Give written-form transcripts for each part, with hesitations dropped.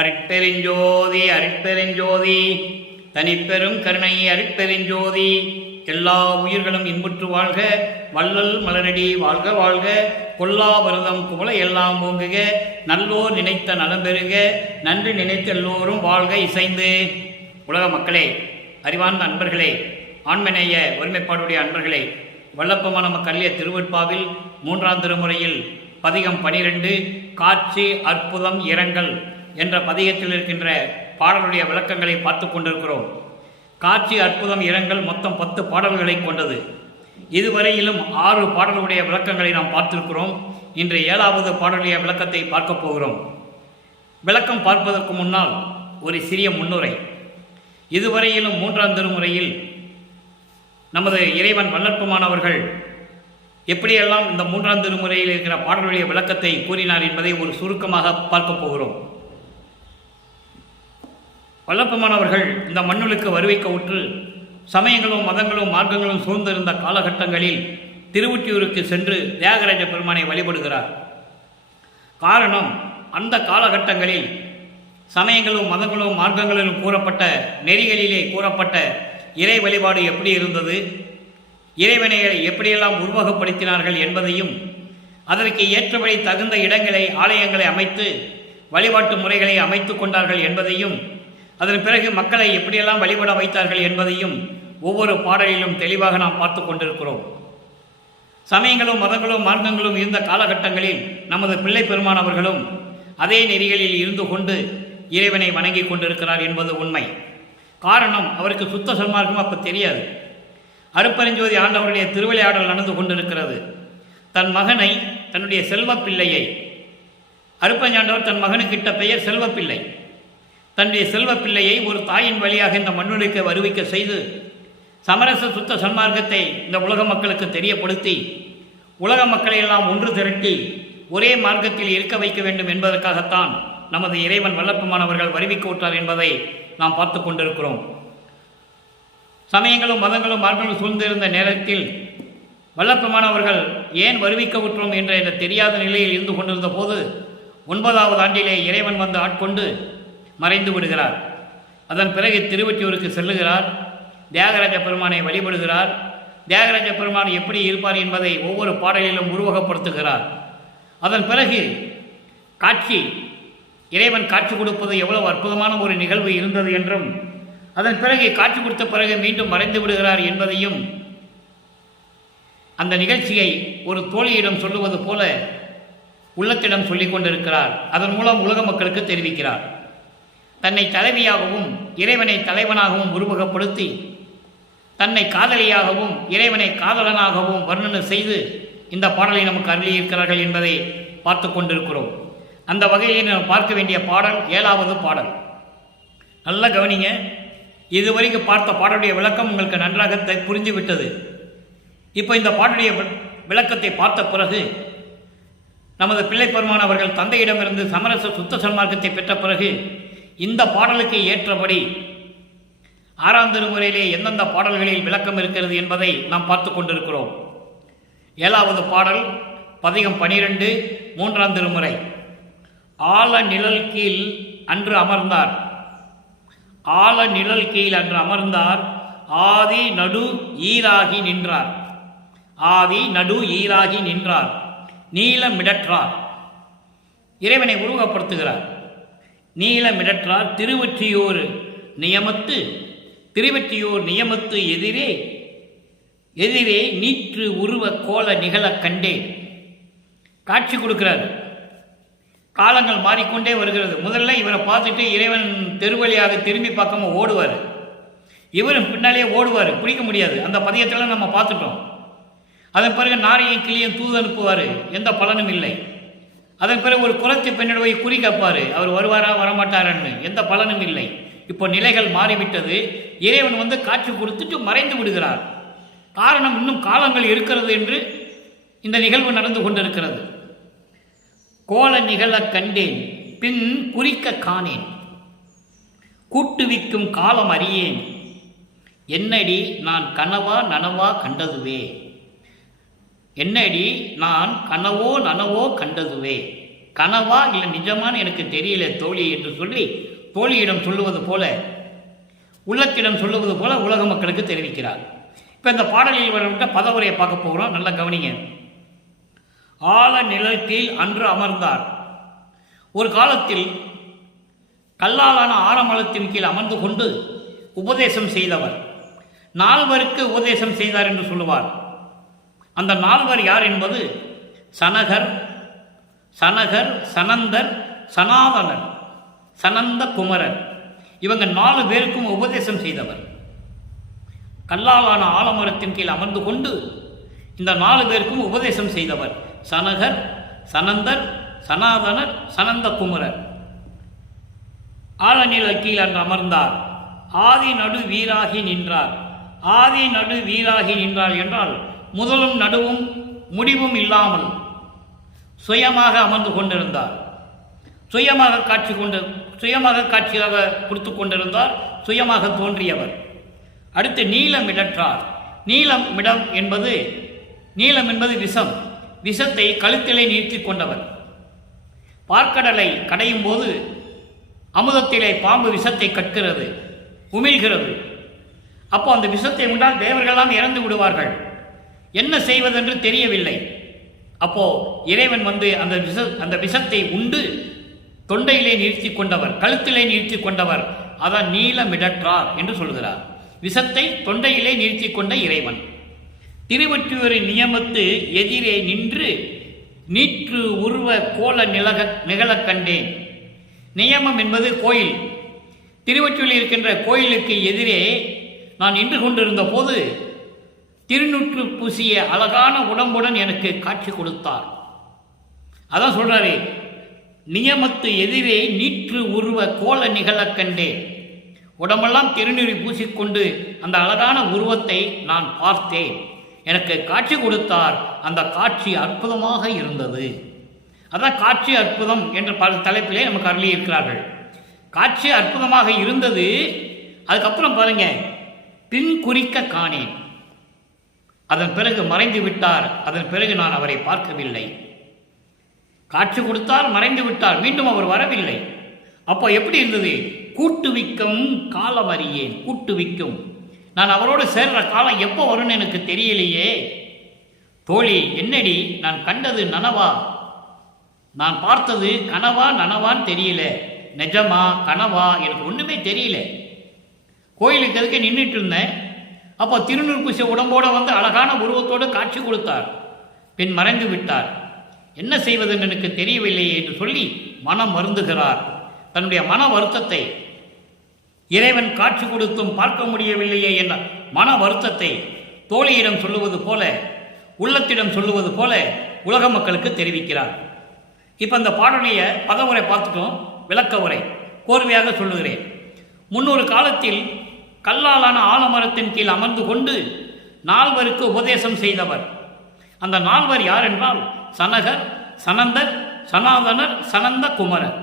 அருட்பெருஞ்சோதி அருட்பெருஞ்சோதி தனிப்பெரும் கருணை அருட்பெருஞ்சோதி. எல்லா உயிர்களும் இன்புற்று வாழ்க, வள்ளல் மலரடி வாழ்க வாழ்க, கொல்லா வருதம் குவளை எல்லாம் ஓங்குக, நல்லோர் நினைத்த நலம் பெறுக, நன்று நினைத்த எல்லோரும் வாழ்க இசைந்து. உலக மக்களே, அறிவார்ந்த அன்பர்களே, ஆண்மநேய ஒருமைப்பாடுடைய அன்பர்களே, வல்லப்பமான கல்லிய திருவெட்பாவில் 3ஆம் திருமுறையில் பதிகம் 12 காட்சி அற்புதம் இரங்கல் என்ற பதிகத்தில் இருக்கின்ற பாடலுடைய விளக்கங்களை பார்த்து கொண்டிருக்கிறோம். காட்சி அற்புதம் இரங்கல் மொத்தம் 10 பாடல்களை கொண்டது. இதுவரையிலும் 6 பாடலுடைய விளக்கங்களை நாம் பார்த்திருக்கிறோம். இன்று 7வது பாடலுடைய விளக்கத்தை பார்க்க போகிறோம். விளக்கம் பார்ப்பதற்கு முன்னால் ஒரு சிறிய முன்னுரை. இதுவரையிலும் 3ஆம் திருமுறையில் நமது இறைவன் வல்லற்பமானவர்கள் எப்படியெல்லாம் இந்த 3ஆம் திருமுறையில் இருக்கிற பாடலுடைய விளக்கத்தை கூறினார் என்பதை ஒரு சுருக்கமாக பார்க்க போகிறோம். வல்லப்பமானவர்கள் இந்த மண்ணுக்கு வருவிக்க உற்று சமயங்களும் மதங்களும் மார்க்கங்களும் சூழ்ந்திருந்த காலகட்டங்களில் திருவொற்றியூருக்கு சென்று தியாகராஜ பெருமானை வழிபடுகிறார். காரணம், அந்த காலகட்டங்களில் சமயங்களும் மதங்களும் மார்க்கங்களிலும் கூறப்பட்ட நெறிகளிலே கூறப்பட்ட இறை வழிபாடு எப்படி இருந்தது, இறைவனை எப்படியெல்லாம் உருவகப்படுத்தினார்கள் என்பதையும், அதற்கு ஏற்றபடி தகுந்த இடங்களை ஆலயங்களை அமைத்து வழிபாட்டு முறைகளை அமைத்து கொண்டார்கள் என்பதையும், அதன் பிறகு மக்களை எப்படியெல்லாம் வழிபட வைத்தார்கள் என்பதையும் ஒவ்வொரு பாடலிலும் தெளிவாக நாம் பார்த்து கொண்டிருக்கிறோம். சமயங்களும் மதங்களும் மார்க்கங்களும் இருந்த காலகட்டங்களில் நமது பிள்ளை பெருமானவர்களும் அதே நெறிகளில் இருந்து கொண்டு இறைவனை வணங்கி கொண்டிருக்கிறார் என்பது உண்மை. காரணம், அவருக்கு சுத்த சன்மார்க்கம் அப்போ தெரியாது. அருட்பெருஞ்சோதி ஆண்டவருடைய திருவிளையாடல் நடந்து கொண்டிருக்கிறது. தன் மகனை, தன்னுடைய செல்வப்பிள்ளையை, அருட்பெருஞ்சாண்டவர் தன் மகனுக்கிட்ட பெயர் செல்வப்பிள்ளை, தன்னுடைய செல்வப்பிள்ளையை ஒரு தாயின் வழியாக இந்த மண்ணுக்கு வருவிக்க செய்து சமரச சுத்த சன்மார்க்கத்தை இந்த உலக மக்களுக்கு தெரியப்படுத்தி உலக மக்களை எல்லாம் ஒன்று திரட்டி ஒரே மார்க்கத்தில் இருக்க வைக்க வேண்டும் என்பதற்காகத்தான் நமது இறைவன் வல்லப்பமானவர்கள் வருவிக்க விட்டார் என்பதை நாம் பார்த்து கொண்டிருக்கிறோம். சமயங்களும் மதங்களும் மார்க்கங்களும் சூழ்ந்திருந்த நேரத்தில் வல்லப்பமானவர்கள் ஏன் வருவிக்க விட்டோம் என்ற இந்த தெரியாத நிலையில் இருந்து கொண்டிருந்த போது 9வது ஆண்டிலே இறைவன் வந்து ஆட்கொண்டு மறைந்து விடுகிறார். அதன் பிறகு திருவொற்றியூருக்கு செல்லுகிறார். தியாகராஜ பெருமானை வழிபடுகிறார். தியாகராஜ பெருமான் எப்படி இருப்பார் என்பதை ஒவ்வொரு பாடலிலும் உருவகப்படுத்துகிறார். அதன் பிறகு காட்சி, இறைவன் காட்சி கொடுப்பது எவ்வளவு அற்புதமான ஒரு நிகழ்வு இருந்தது என்றும், அதன் பிறகு காட்சி கொடுத்த பிறகு மீண்டும் மறைந்து விடுகிறார் என்பதையும் அந்த நிகழ்ச்சியை ஒரு தோழியிடம் சொல்லுவது போல உள்ளத்திடம் சொல்லிக் கொண்டிருக்கிறார். அதன் மூலம் உலக மக்களுக்கு தெரிவிக்கிறார். தன்னை தலைவியாகவும் இறைவனை தலைவனாகவும் உருவகப்படுத்தி தன்னை காதலியாகவும் இறைவனை காதலனாகவும் வர்ணனை செய்து இந்த பாடலை நமக்கு அருளியிருக்கிறார்கள் என்பதை பார்த்து கொண்டிருக்கிறோம். அந்த வகையில் நாம் பார்க்க வேண்டிய பாடல் 7வது பாடல். நல்ல கவனிங்க. இதுவரைக்கும் பார்த்த பாடலுடைய விளக்கம் உங்களுக்கு நன்றாக புரிந்துவிட்டது. இப்போ இந்த பாடலுடைய விளக்கத்தை பார்த்த பிறகு நமது பிள்ளை பெருமான் அவர்கள் தந்தையிடமிருந்து சமரச சுத்த சன்மார்க்கத்தை பெற்ற பிறகு இந்த பாடலுக்கு ஏற்றபடி 6ஆம் திருமுறையிலே எந்தெந்த பாடல்களில் விளக்கம் இருக்கிறது என்பதை நாம் பார்த்து கொண்டிருக்கிறோம். 7வது பாடல் பதிகம் 12 3ஆம் திருமுறை. ஆல நிழல் கீழ் அன்று அமர்ந்தார், ஆல நிழல் கீழ் அன்று அமர்ந்தார், ஆதி நடு ஈராகி நின்றார், ஆதி நடு ஈராகி நின்றார், நீலமிடற்றார். இறைவனை உருவகப்படுத்துகிறார். நீலமிடற்றார் திருவொற்றியூர் நியமத்து, திருவொற்றியூர் நியமத்து எதிரே எதிரே நீற்று உருவ கோல நிகழ கண்டே. காட்சி கொடுக்கிறார். காலங்கள் மாறிக்கொண்டே வருகிறது. முதல்ல இவரை பார்த்துட்டு இறைவன் தெருவழியாக திரும்பி பார்க்காம ஓடுவார். இவரும் பின்னாலே ஓடுவார், பிடிக்க முடியாது. அந்த பதியத்தெல்லாம் நம்ம பார்த்துட்டோம். அதன் பிறகு நாரையும் கிளியும் தூது அனுப்புவார், எந்த பலனும் இல்லை. அதன் பிறகு ஒரு குலத்து பெண்ணோட போய் குறி கேட்பார், அவர் வருவாரா வரமாட்டாரன்னு, எந்த பலனும் இல்லை. இப்போ நிலைகள் மாறிவிட்டது. இறைவன் வந்து காட்சி கொடுத்துட்டு மறைந்து விடுகிறார். காரணம், இன்னும் காலங்கள் இருக்கிறது என்று இந்த நிகழ்வு நடந்து கொண்டிருக்கிறது. கோல நிகழ கண்டேன் பின் குறிக்க காணேன், கூட்டுவிக்கும் காலம் அறியேன், என்னடி நான் கனவா நனவா கண்டதுவே, என்னடி நான் கனவோ நனவோ கண்டதுவே. கனவா இல்லை நிஜமான்னு எனக்கு தெரியல தோழி என்று சொல்லி தோழியிடம் சொல்லுவது போல, உள்ளத்திடம் சொல்லுவது போல உலக மக்களுக்கு தெரிவிக்கிறார். இப்போ இந்த பாடலில் வரவிட்ட பதவுரையை பார்க்க போகிறோம், நல்லா கவனிங்க. ஆழ நிழல் கீழ் அன்று அமர்ந்தார். ஒரு காலத்தில் கல்லாலான ஆரமலத்தின் கீழ் அமர்ந்து கொண்டு உபதேசம் செய்தவர். 4 உபதேசம் செய்தார் என்று சொல்லுவார். அந்த 4 யார் என்பது சனகர், சனந்தர், சனாதனர், சனந்த குமரர். இவங்க 4 பேருக்கும் உபதேசம் செய்தவர். கல்லாலான ஆலமரத்தின் கீழ் அமர்ந்து கொண்டு இந்த 4 பேருக்கும் உபதேசம் செய்தவர் சனகர், சனந்தர், சனாதனர், சனந்த குமரர். ஆழநிழல் கீழ் அன்று அமர்ந்தார். ஆதி நடு வீராகி நின்றார். ஆதி நடு வீராகி நின்றார் என்றால் முதலும் நடுவும் முடிவும் இல்லாமல் சுயமாக அமர்ந்து கொண்டிருந்தார். சுயமாக காட்சியாக கொடுத்து கொண்டிருந்தார். சுயமாக தோன்றியவர். அடுத்து நீலமிடற்றார். நீலம் என்பது விஷம். விஷத்தை கழுத்திலே நீர்த்தி கொண்டவர். பார்க்கடலை கடையும் போது அமுதத்திலே பாம்பு விஷத்தை கற்கிறது, உமிழ்கிறது. அப்போ அந்த விஷத்தை உண்டால் தேவர்களெல்லாம் இறந்து விடுவார்கள். என்ன செய்வதென்று தெரியவில்லை. அப்போ இறைவன் வந்து அந்த விஷத்தை உண்டு தொண்டையிலே நிறுத்தி கொண்டவர், கழுத்திலே நிறுத்தி கொண்டவர். அதான் நீலமிடற்றார் என்று சொல்கிறார். விஷத்தை தொண்டையிலே நிறுத்தி கொண்ட இறைவன். திருவொற்றியூரின் நியமத்து எதிரே நின்று நீற்று உருவ கோல நிகழக் கண்டேன். நியமம் என்பது கோயில். திருவொற்றியூரில் இருக்கின்ற கோயிலுக்கு எதிரே நான் நின்று கொண்டிருந்த போது திருநூற்று பூசிய அழகான உடம்புடன் எனக்கு காட்சி கொடுத்தார். அதான் சொல்றாரு, நியமத்து எதிரே நீற்று உருவ கோல நிகழக் கண்டேன். உடம்பெல்லாம் திருநீறு பூசிக்கொண்டு அந்த அழகான உருவத்தை நான் பார்த்தேன். எனக்கு காட்சி கொடுத்தார். அந்த காட்சி அற்புதமாக இருந்தது. அதான் காட்சி அற்புதம் என்ற பல தலைப்பிலே நமக்கு அருளி இருக்கிறார்கள். காட்சி அற்புதமாக இருந்தது. அதுக்கப்புறம் பாருங்க, பின் குறிக்க காணேன். அதன் பிறகு மறைந்து விட்டார். அதன் பிறகு நான் அவரை பார்க்கவில்லை. காட்சி கொடுத்தார், மறைந்து விட்டார், மீண்டும் அவர் வரவில்லை. அப்போ எப்படி இருந்தது? கூட்டுவிக்கும் காலம் அறியேன். கூட்டுவிக்கும், நான் அவரோடு சேர்ற காலம் எப்போ வரும்னு எனக்கு தெரியலையே. தோழி, என்னடி நான் கண்டது நனவா, நான் பார்த்தது கனவா நனவான்னு தெரியல. நிஜமா கனவா எனக்கு ஒன்றுமே தெரியல. கோயிலுக்கு எதுக்கு நின்றுட்டு இருந்தேன். அப்போ திருநூறு பூசிய உடம்போடு வந்து அழகான உருவத்தோடு காட்சி கொடுத்தார். பின் மறைந்து விட்டார். என்ன செய்வதென்று எனக்கு தெரியவில்லையே என்று சொல்லி மனம் வருந்துகிறார். தன்னுடைய மன வருத்தத்தை, இறைவன் காட்சி கொடுத்தும் பார்க்க முடியவில்லையே என்ற மன வருத்தத்தை தோழியிடம் சொல்லுவது போல, உள்ளத்திடம் சொல்லுவது போல உலக மக்களுக்கு தெரிவிக்கிறார். இப்போ இந்த பாடலைய பதவுரை பார்த்துட்டோம். விளக்க உரை கோர்வையாக சொல்லுகிறேன். முன்னொரு காலத்தில் கல்லாலான ஆலமரத்தின் கீழ் அமர்ந்து கொண்டு 4 உபதேசம் செய்தவர். அந்த 4 யார் என்றால் சனகர், சனந்தர், சனாதனர், சனந்த குமரர்.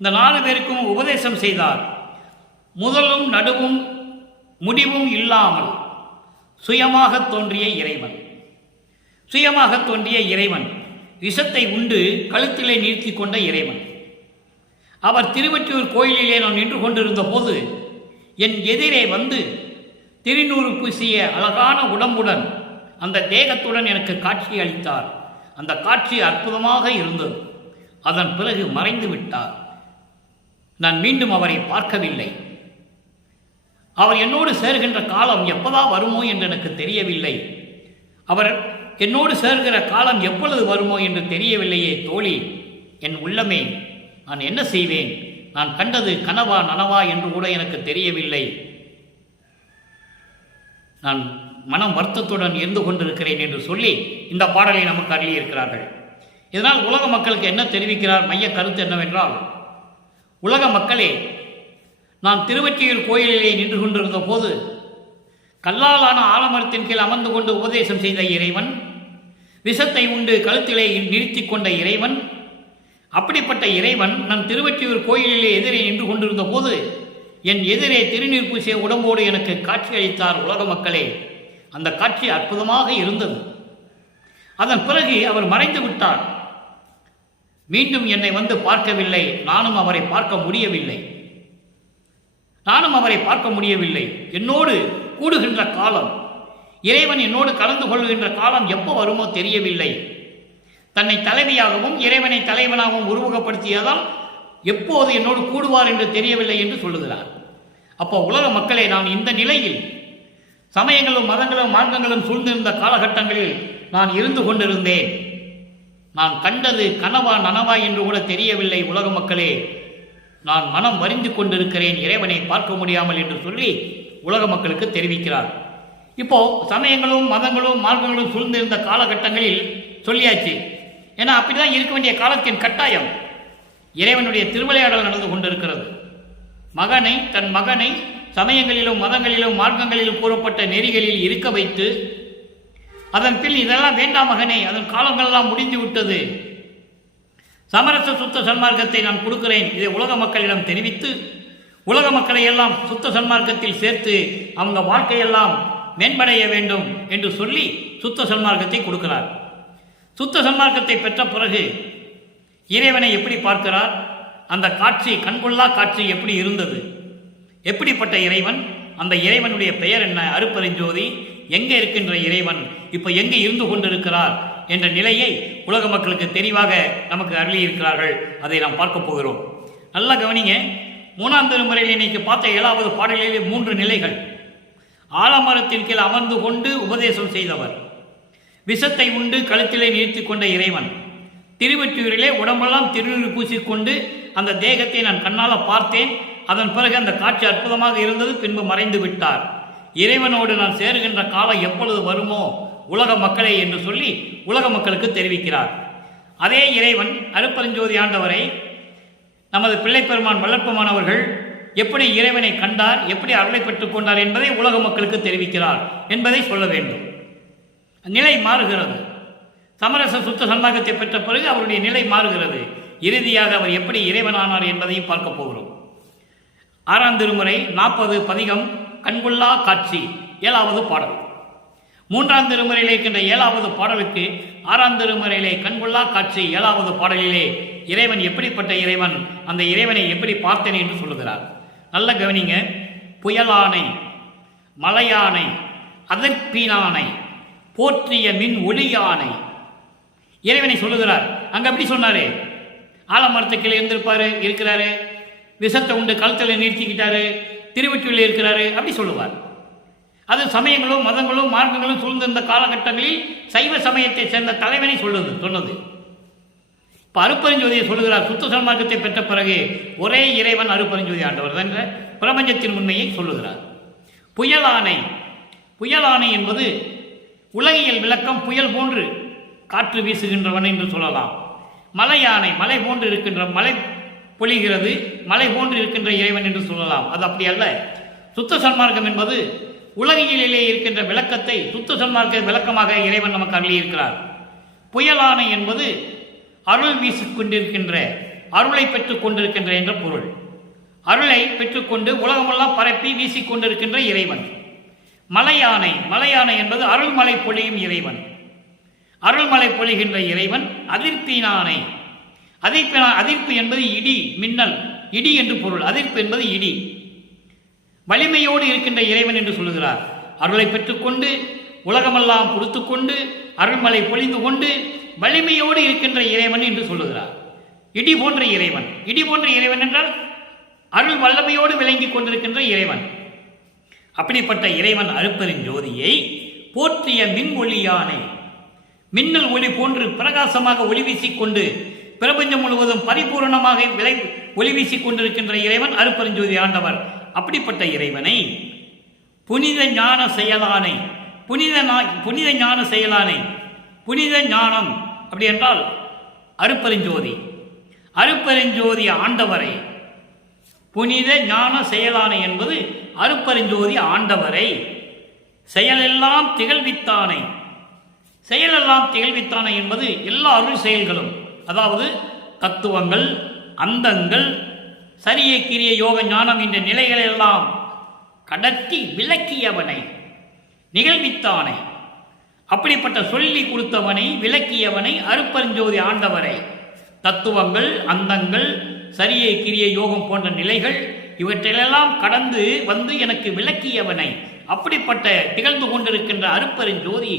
இந்த 4 பேருக்கும் உபதேசம் செய்தார். முதலும் நடுவும் முடிவும் இல்லாமல் சுயமாக தோன்றிய இறைவன். சுயமாக தோன்றிய இறைவன், விஷத்தை உண்டு கழுத்திலே நிறுத்தி கொண்ட இறைவன். அவர் திருவொற்றியூர் கோயிலிலே நான் நின்று கொண்டிருந்த போது என் எதிரே வந்து திருநூறு பூசிய அழகான உடம்புடன் அந்த தேகத்துடன் எனக்கு காட்சி அளித்தார். அந்த காட்சி அற்புதமாக இருந்தது. அதன் பிறகு மறைந்து விட்டார். நான் மீண்டும் அவரை பார்க்கவில்லை. அவர் என்னோடு சேர்கின்ற காலம் எப்போதான் வருமோ என்று எனக்கு தெரியவில்லை. அவர் என்னோடு சேர்கிற காலம் எப்பொழுது வருமோ என்று தெரியவில்லையே தோழி. என் உள்ளமே, நான் என்ன செய்வேன்? நான் கண்டது கனவா நனவா என்று கூட எனக்கு தெரியவில்லை. நான் மனம் வருத்தத்துடன் இருந்து கொண்டிருக்கிறேன் என்று சொல்லி இந்த பாடலை நமக்கு அருளியிருக்கிறார்கள். இதனால் உலக மக்களுக்கு என்ன தெரிவிக்கிறார்? மைய கருத்து என்னவென்றால், உலக மக்களே, நான் திருவொற்றியூர் கோயிலிலே நின்று கொண்டிருந்த போது கல்லாலான ஆலமரத்தின் கீழ் அமர்ந்து கொண்டு உபதேசம் செய்த இறைவன், விஷத்தை உண்டு கழுத்திலே நிறுத்தி கொண்ட இறைவன், அப்படிப்பட்ட இறைவன் நம் திருவொற்றியூர் கோயிலிலே எதிரே நின்று கொண்டிருந்த போது என் எதிரே திருநீர் பூசிய உடம்போடு எனக்கு காட்சி அளித்தார். உலக மக்களே, அந்த காட்சி அற்புதமாக இருந்தது. அதன் பிறகு அவர் மறைந்து விட்டார். மீண்டும் என்னை வந்து பார்க்கவில்லை, நானும் அவரை பார்க்க முடியவில்லை. என்னோடு கூடுகின்ற காலம், இறைவன் என்னோடு கலந்து கொள்கின்ற காலம் எப்போ வருமோ தெரியவில்லை. தன்னை தலைவியாகவும் இறைவனை தலைவனாகவும் உருவகப்படுத்தியதால் எப்போது என்னோடு கூடுவார் என்று தெரியவில்லை என்று சொல்லுகிறார். அப்போ உலக மக்களே, நான் இந்த நிலையில் சமயங்களும் மதங்களும் மார்க்கங்களும் சூழ்ந்திருந்த காலகட்டங்களில் நான் இருந்து கொண்டிருந்தேன். நான் கண்டது கனவா நனவா என்று கூட தெரியவில்லை. உலக மக்களே, நான் மனம் வரிந்து கொண்டிருக்கிறேன் இறைவனை பார்க்க முடியாமல் என்று சொல்லி உலக மக்களுக்கு தெரிவிக்கிறார். இப்போ சமயங்களும் மதங்களும் மார்க்கங்களும் சூழ்ந்திருந்த காலகட்டங்களில் சொல்லியாச்சு. ஏன்னா அப்படிதான் இருக்க வேண்டிய காலத்தின் கட்டாயம். இறைவனுடைய திருவிளையாடல் நடந்து கொண்டிருக்கிறது. தன் மகனை சமயங்களிலும் மதங்களிலும் மார்க்கங்களிலும் கூறப்பட்ட நெறிகளில் இருக்க வைத்து, அதன் பின் இதெல்லாம் வேண்டாம் மகனே, அதன் காலங்களெல்லாம் முடிந்து விட்டது, சமரச சுத்த சன்மார்க்கத்தை நான் கொடுக்கிறேன், இதை உலக மக்களிடம் தெரிவித்து உலக மக்களை எல்லாம் சுத்த சன்மார்க்கத்தில் சேர்த்து அவங்க வாழ்க்கையெல்லாம் மேம்படைய வேண்டும் என்று சொல்லி சுத்த சன்மார்க்கத்தை கொடுக்கிறார். சுத்த சன்மார்க்கத்தை பெற்ற பிறகு இறைவனை எப்படி பார்க்கிறார்? அந்த காட்சி, கண்கொள்ளா காட்சி எப்படி இருந்தது? எப்படிப்பட்ட இறைவன்? அந்த இறைவனுடைய பெயர் என்ன? அருட்பெருஞ்சோதி. எங்கே இருக்கின்ற இறைவன்? இப்போ எங்கே இருந்து கொண்டிருக்கிறார் என்ற நிலையை உலக மக்களுக்கு தெளிவாக நமக்கு அருளியிருக்கிறார்கள். அதை நாம் பார்க்க போகிறோம். நல்லா கவனிங்க. 3ஆம் திருமுறையில் இன்னைக்கு பார்த்த 7வது பாடலிலே 3 நிலைகள். ஆலமரத்தின் கீழ் அமர்ந்து கொண்டு உபதேசம் செய்தவர், விஷத்தை உண்டு கழுத்திலே நிறுத்தி கொண்ட இறைவன், திருவெற்றியூரிலே உடம்பெல்லாம் திருநீர் பூசிக்கொண்டு அந்த தேகத்தை நான் கண்ணால் பார்த்தேன், அதன் பிறகு அந்த காட்சி அற்புதமாக இருந்தது, பின்பு மறைந்து விட்டார். இறைவனோடு நான் சேருகின்ற காலம் எப்பொழுது வருமோ உலக மக்களே என்று சொல்லி உலக மக்களுக்கு தெரிவிக்கிறார். அதே இறைவன் அருட்பெருஞ்சோதி ஆண்டவரை நமது பிள்ளைப்பெருமான் வல்லற்பெருமான் அவர்கள் எப்படி இறைவனை கண்டார், எப்படி அருளை பெற்றுக் கொண்டார் என்பதை உலக மக்களுக்கு தெரிவிக்கிறார் என்பதை சொல்ல வேண்டும். நிலை மாறுகிறது. சமரச சுத்த சன்மார்க்கத்தை பெற்ற பிறகு அவருடைய நிலை மாறுகிறது. இறுதியாக அவர் எப்படி இறைவனானார் என்பதையும் பார்க்க போகிறோம். 6ஆம் திருமுறை 40 பதிகம் கண்கொள்ளா காட்சி 7வது பாடல். 3ஆம் திருமுறையிலே இருக்கின்ற 7வது பாடலுக்கு 6ஆம் திருமுறையிலே கண்கொள்ளா காட்சி 7வது பாடலிலே இறைவன் எப்படிப்பட்ட இறைவன், அந்த இறைவனை எப்படி பார்த்தேன் என்று சொல்லுகிறார். நல்ல கவனிங்க. புயலானை, மலையானை, அதற்பினானை, போற்றிய மின் ஒளியானை, இறைவனை சொல்லுகிறார். அங்க எப்படி சொன்னாரு? ஆலமரத்துக்கில் இருக்கிறாரு, விஷத்தை உண்டு கழுத்தில் நிறுத்திக்கிட்டாரு, திருவெற்றியூரில் இருக்கிறாரு, அப்படி சொல்லுவார். அது சமயங்களும் மதங்களும் மார்க்கங்களும் சூழ்ந்திருந்த காலகட்டங்களில் சைவ சமயத்தை சேர்ந்த தலைவனை சொன்னது. இப்போ அருட்பெருஞ்சோதியை சொல்லுகிறார். சுத்த சன்மார்க்கத்தை பெற்ற பிறகு ஒரே இறைவன் அருட்பெருஞ்சோதி ஆண்டவர் என்ற பிரபஞ்சத்தின் உண்மையை சொல்லுகிறார். புயலானை என்பது உலகியல் விளக்கம். புயல் போன்று காற்று வீசுகின்றவன் என்று சொல்லலாம். மலையானை, மலை போன்று இருக்கின்ற, மலை பொழிகிறது, மலை போன்று இருக்கின்ற இறைவன் என்று சொல்லலாம். அது அப்படி அல்ல. சுத்த சன்மார்க்கம் என்பது உலகியலிலே இருக்கின்ற விளக்கத்தை சுத்த சன்மார்க்க விளக்கமாக இறைவன் நமக்கு அருளியிருக்கிறார். புயலானை என்பது அருள் வீசிக்கொண்டிருக்கின்ற, அருளை பெற்றுக் கொண்டிருக்கின்ற என்ற பொருள். அருளை பெற்றுக்கொண்டு உலகமெல்லாம் பரப்பி வீசிக்கொண்டிருக்கின்ற இறைவன். மலையானை என்பது அருள்மலை பொழியும் இறைவன். அருள்மலை பொழிகின்ற இறைவன். அதிர்ப்பினானை, அதிர்ப்பு என்பது இடி, மின்னல், இடி என்று பொருள். அதிர்ப்பு என்பது இடி. வலிமையோடு இருக்கின்ற இறைவன் என்று சொல்லுகிறார். அருளை பெற்றுக்கொண்டு உலகமெல்லாம் கொடுத்து கொண்டு அருள்மலை பொழிந்து கொண்டு வலிமையோடு இருக்கின்ற இறைவன் என்று சொல்லுகிறார். இடி போன்ற இறைவன். இடி போன்ற இறைவன் என்றால் அருள் வல்லமையோடு விளங்கி கொண்டிருக்கின்ற இறைவன். அப்படிப்பட்ட இறைவன் அருட்பெருஞ்சோதியை போற்றிய மின் ஒளியானை, மின்னல் ஒளி போன்று பிரகாசமாக ஒளி வீசிக்கொண்டு பிரபஞ்சம் முழுவதும் பரிபூர்ணமாக ஒளி வீசிக் கொண்டிருக்கின்ற இறைவன் அருட்பெருஞ்சோதி ஆண்டவர். அப்படிப்பட்ட இறைவனை புனித ஞான செயலானை, புனித ஞான செயலானை, புனித ஞானம் அப்படி என்றால் அருட்பெருஞ்சோதி ஆண்டவரை, புனித ஞான செயலானை என்பது அருட்பெருஞ்சோதி ஆண்டவரை, செயலெல்லாம் திகழ்வித்தானை என்பது எல்லா அருள் செயல்களும், அதாவது தத்துவங்கள், அந்தங்கள், சரிய கிரிய யோக ஞானம் என்ற நிலைகளெல்லாம் கடத்தி விளக்கியவனை, நிகழ்வித்தானை, அப்படிப்பட்ட சொல்லி கொடுத்தவனை, விளக்கியவனை, அருட்பெருஞ்சோதி ஆண்டவரை, தத்துவங்கள், அந்தங்கள், சரியை கிரியை யோகம் போன்ற நிலைகள் இவற்றையெல்லாம் கடந்து வந்து எனக்கு விளக்கியவனை, அப்படிப்பட்ட திகழ்ந்து கொண்டிருக்கின்ற அருட்பெருஞ்சோதி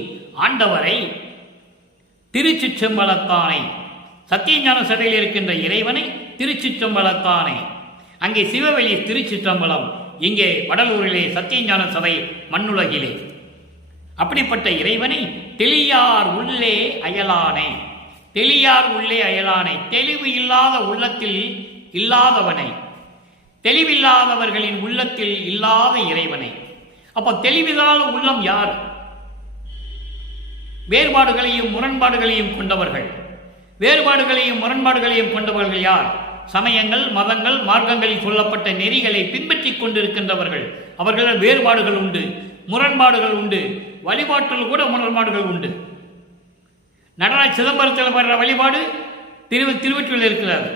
ஆண்டவரை, திருச்சிற்றம்பலத்தானை, சத்தியஞான சபையில் இருக்கின்ற இறைவனை திருச்சிற்றம்பலத்தானை, அங்கே சிவவெளி திருச்சிற்றம்பலம், இங்கே வடலூரிலே சத்தியஞான சபை மண்ணுலகிலே, அப்படிப்பட்ட இறைவனை தெளியார் உள்ளே அயலானை, தெளியார் உள்ளே அயலானை, தெளிவு இல்லாத உள்ளத்தில் இல்லாதவனை, தெளிவில்லாதவர்களின் உள்ளத்தில் இல்லாத இறைவனை. அப்போ தெளிவில்லாத உள்ளம் யார்? வேறுபாடுகளையும் முரண்பாடுகளையும் கொண்டவர்கள். வேறுபாடுகளையும் முரண்பாடுகளையும் கொண்டவர்கள் யார்? சமயங்கள், மதங்கள், மார்க்கங்களில் சொல்லப்பட்ட நெறிகளை பின்பற்றி கொண்டிருக்கின்றவர்கள். அவர்களிடம் வேறுபாடுகள் உண்டு, முரண்பாடுகள் உண்டு, வழிபாட்டில் கூட முரண்பாடுகள் உண்டு. நடராஜ சிதம்பரத்தில் வர்ற வழிபாடு திருவொற்றியூரில் இருக்கிறார்.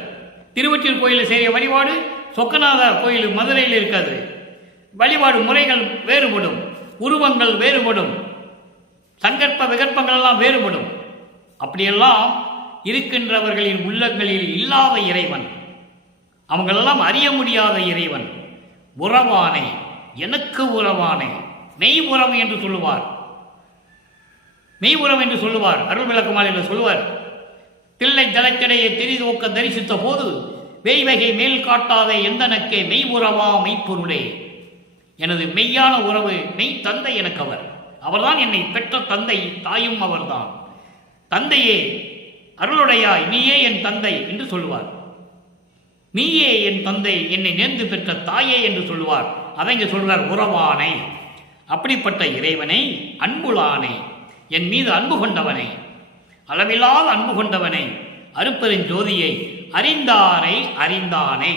திருவொற்றியூர் கோயிலில் செய்ய வழிபாடு சொக்கநாதர் கோயில் மதுரையில் இருக்காது. வழிபாடு முறைகள் வேறுபடும், உருவங்கள் வேறுபடும், சங்கற்ப விகற்பங்கள் எல்லாம் வேறுபடும். அப்படியெல்லாம் இருக்கின்றவர்களின் உள்ளங்களில் இல்லாத இறைவன், அவங்களெல்லாம் அறிய முடியாத இறைவன், உறவானே, எனக்கு உறவானே, மெய் உறவு என்று சொல்லுவார். மெய் உறவு என்று சொல்லுவார். அருள் விளக்கமாலையில் சொல்லுவார், தில்லை தலத்திடையே திரிதோக்க தரிசித்த போது வேய்வகை மேல் காட்டாத எந்தனக்கே மெய் உறவா மெய்ப்பொருளே, எனது மெய்யான உறவு மெய் தந்தை எனக்கு அவர். அவர்தான் என்னை பெற்ற தந்தை, தாயும் அவர்தான். தந்தையே அருளுடையாய், நீயே என் தந்தை என்று சொல்லுவார். நீயே என் தந்தை, என்னை நேர்ந்து பெற்ற தாயே என்று சொல்லுவார். அதை இங்கே சொல்றார், உறவானை. அப்படிப்பட்ட இறைவனை, அன்புளானை, என் மீது அன்பு கொண்டவனை, அளவில்லாத அன்பு கொண்டவனை, அருட்பெருஞ்சோதியை அறிந்தாரை அறிந்தானே,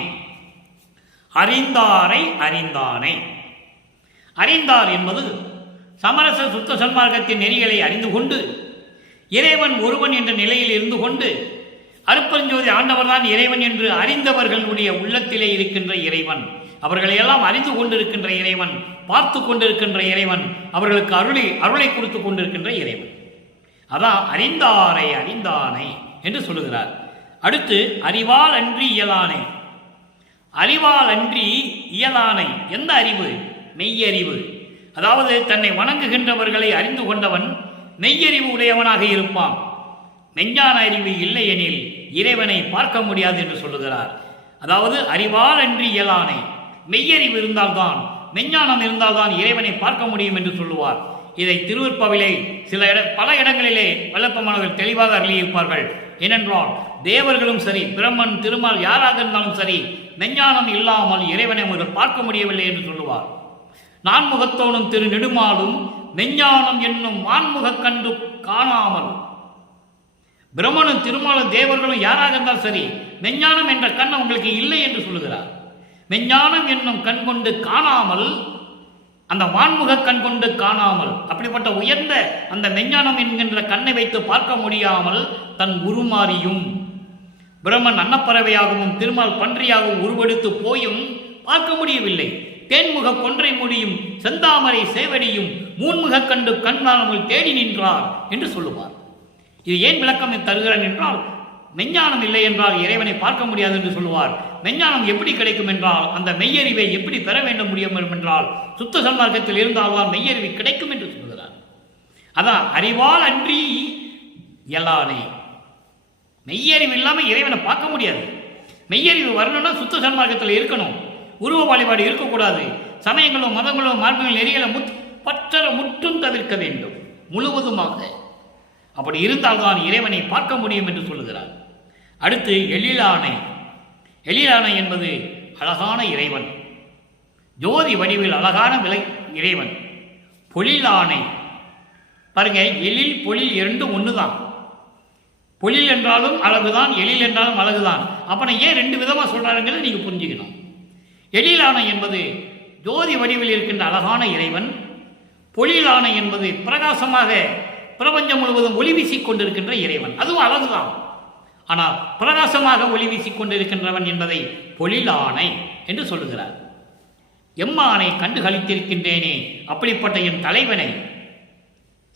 அறிந்தாரை அறிந்தானே. அறிந்தார் என்பது சமரச சுத்த சன்மார்க்கத்தின் நெறிகளை அறிந்து கொண்டு இறைவன் ஒருவன் என்ற நிலையில் இருந்து கொண்டு அருட்பெருஞ்சோதி ஆண்டவர்தான் இறைவன் என்று அறிந்தவர்களுடைய உள்ளத்திலே இருக்கின்ற இறைவன், அவர்களையெல்லாம் அறிந்து கொண்டிருக்கின்ற இறைவன், பார்த்து கொண்டிருக்கின்ற இறைவன், அவர்களுக்கு அருளை கொடுத்து கொண்டிருக்கின்ற இறைவன். அதான் அறிந்தாரை அறிந்தானை என்று சொல்லுகிறார். அடுத்து அறிவால் அன்றி இயலானை. அறிவால் அன்றி இயலானை எந்த அறிவு? மெய்யறிவு. அதாவது தன்னை வணங்குகின்றவர்களை அறிந்து கொண்டவன் மெய்யறிவு உடையவனாக இருப்பான். மெஞ்ஞான அறிவு இல்லையெனில் இறைவனை பார்க்க முடியாது என்று சொல்லுகிறார். அதாவது அறிவால் அன்றி இயலானை, மெய்யறிவு இருந்தால்தான், மெஞ்ஞானம் இருந்தால்தான் இறைவனை பார்க்க முடியும் என்று சொல்லுவார். இதை திருவருட்பாவிலே பல இடங்களிலே வல்லப்பமானவர்கள் தெளிவாக அருளியிருப்பார்கள். ஏனென்றால் தேவர்களும் சரி, பிரம்மன், திருமால் யாராக இருந்தாலும் சரி, மெஞ்ஞானம் இல்லாமல் இறைவனை அவர்கள் பார்க்க முடியவில்லை என்று சொல்லுவார். நான்முகத்தோனும் திரு நெடுமாலும் மெஞ்ஞானம் என்னும் வான்முகக் கண்டு காணாமல், பிரம்மனும் திருமாலும் தேவர்களும் யாராக இருந்தாலும் சரி, மெஞ்ஞானம் என்ற கண் உங்களுக்கு இல்லை என்று சொல்லுகிறார். மெஞ்ஞானம் என்னும் கண் கொண்டு காணாமல், அந்த வான்முக கண் கொண்டு காணாமல், அப்படிப்பட்ட உயர்ந்த அந்த மெஞ்ஞானம் என்கின்ற கண்ணை வைத்து பார்க்க முடியாமல் தன் உருமாறியும், பிரம்மன் அன்னப்பறவையாகவும் திருமால் பன்றியாகவும் உருவெடுத்து போயும் பார்க்க முடியவில்லை. தேன்முக கொன்றை முடியும் செந்தாமரை சேவடியும் மூன்முக கண்டு கண்ணாமல் தேடி நின்றார் என்று சொல்லுவார். இது ஏன் விளக்கம் தருகிறேன் என்றால், மெஞ்ஞானம் இல்லை என்றால் இறைவனை பார்க்க முடியாது என்று சொல்லுவார். மெஞ்ஞானம் எப்படி கிடைக்கும் என்றால், அந்த மெய்யறிவை எப்படி பெற வேண்டும் முடியும் என்றால், சுத்த சன்மார்க்கத்தில் இருந்தால்தான் மெய்யறிவு கிடைக்கும் என்று சொல்கிறார். அதான் அறிவால் அன்றி இயலானை. மெய்யறிவு இல்லாமல் இறைவனை பார்க்க முடியாது. மெய்யறிவு வரணும்னா சுத்த சன்மார்க்கத்தில் இருக்கணும். உருவ வழிபாடு இருக்கக்கூடாது. சமயங்களும் மதங்களும் மார்க்கங்கள் நெறிகளை முற்றும் தவிர்க்க வேண்டும் முழுவதுமாக. அப்படி இருந்தால்தான் இறைவனை பார்க்க முடியும் என்று சொல்லுகிறார். அடுத்து எழிலானை. எழிலானை என்பது அழகான இறைவன், ஜோதி வடிவில் அழகான இறைவன். பொழிலானை பாருங்க, எழில் பொழில் இரண்டும் ஒண்ணுதான். பொழில் என்றாலும் அழகுதான், எழில் என்றாலும் அழகுதான். அப்ப ஏன் ரெண்டு விதமா சொல்றாருங்கிறத நீங்க புரிஞ்சுக்கணும். எழிலானை என்பது ஜோதி வடிவில் இருக்கின்ற அழகான இறைவன். பொழிலானை என்பது பிரகாசமாக பிரபஞ்சம் முழுவதும் ஒளி வீசிக் கொண்டிருக்கின்ற இறைவன். அதுவும் அழகுதான், ஆனால் பிரகாசமாக ஒளி வீசிக் கொண்டிருக்கின்றவன் என்பதை பொழிலானை என்று சொல்லுகிறார். எம்மானை கண்டு கழித்திருக்கின்றேனே, அப்படிப்பட்ட என் தலைவனை,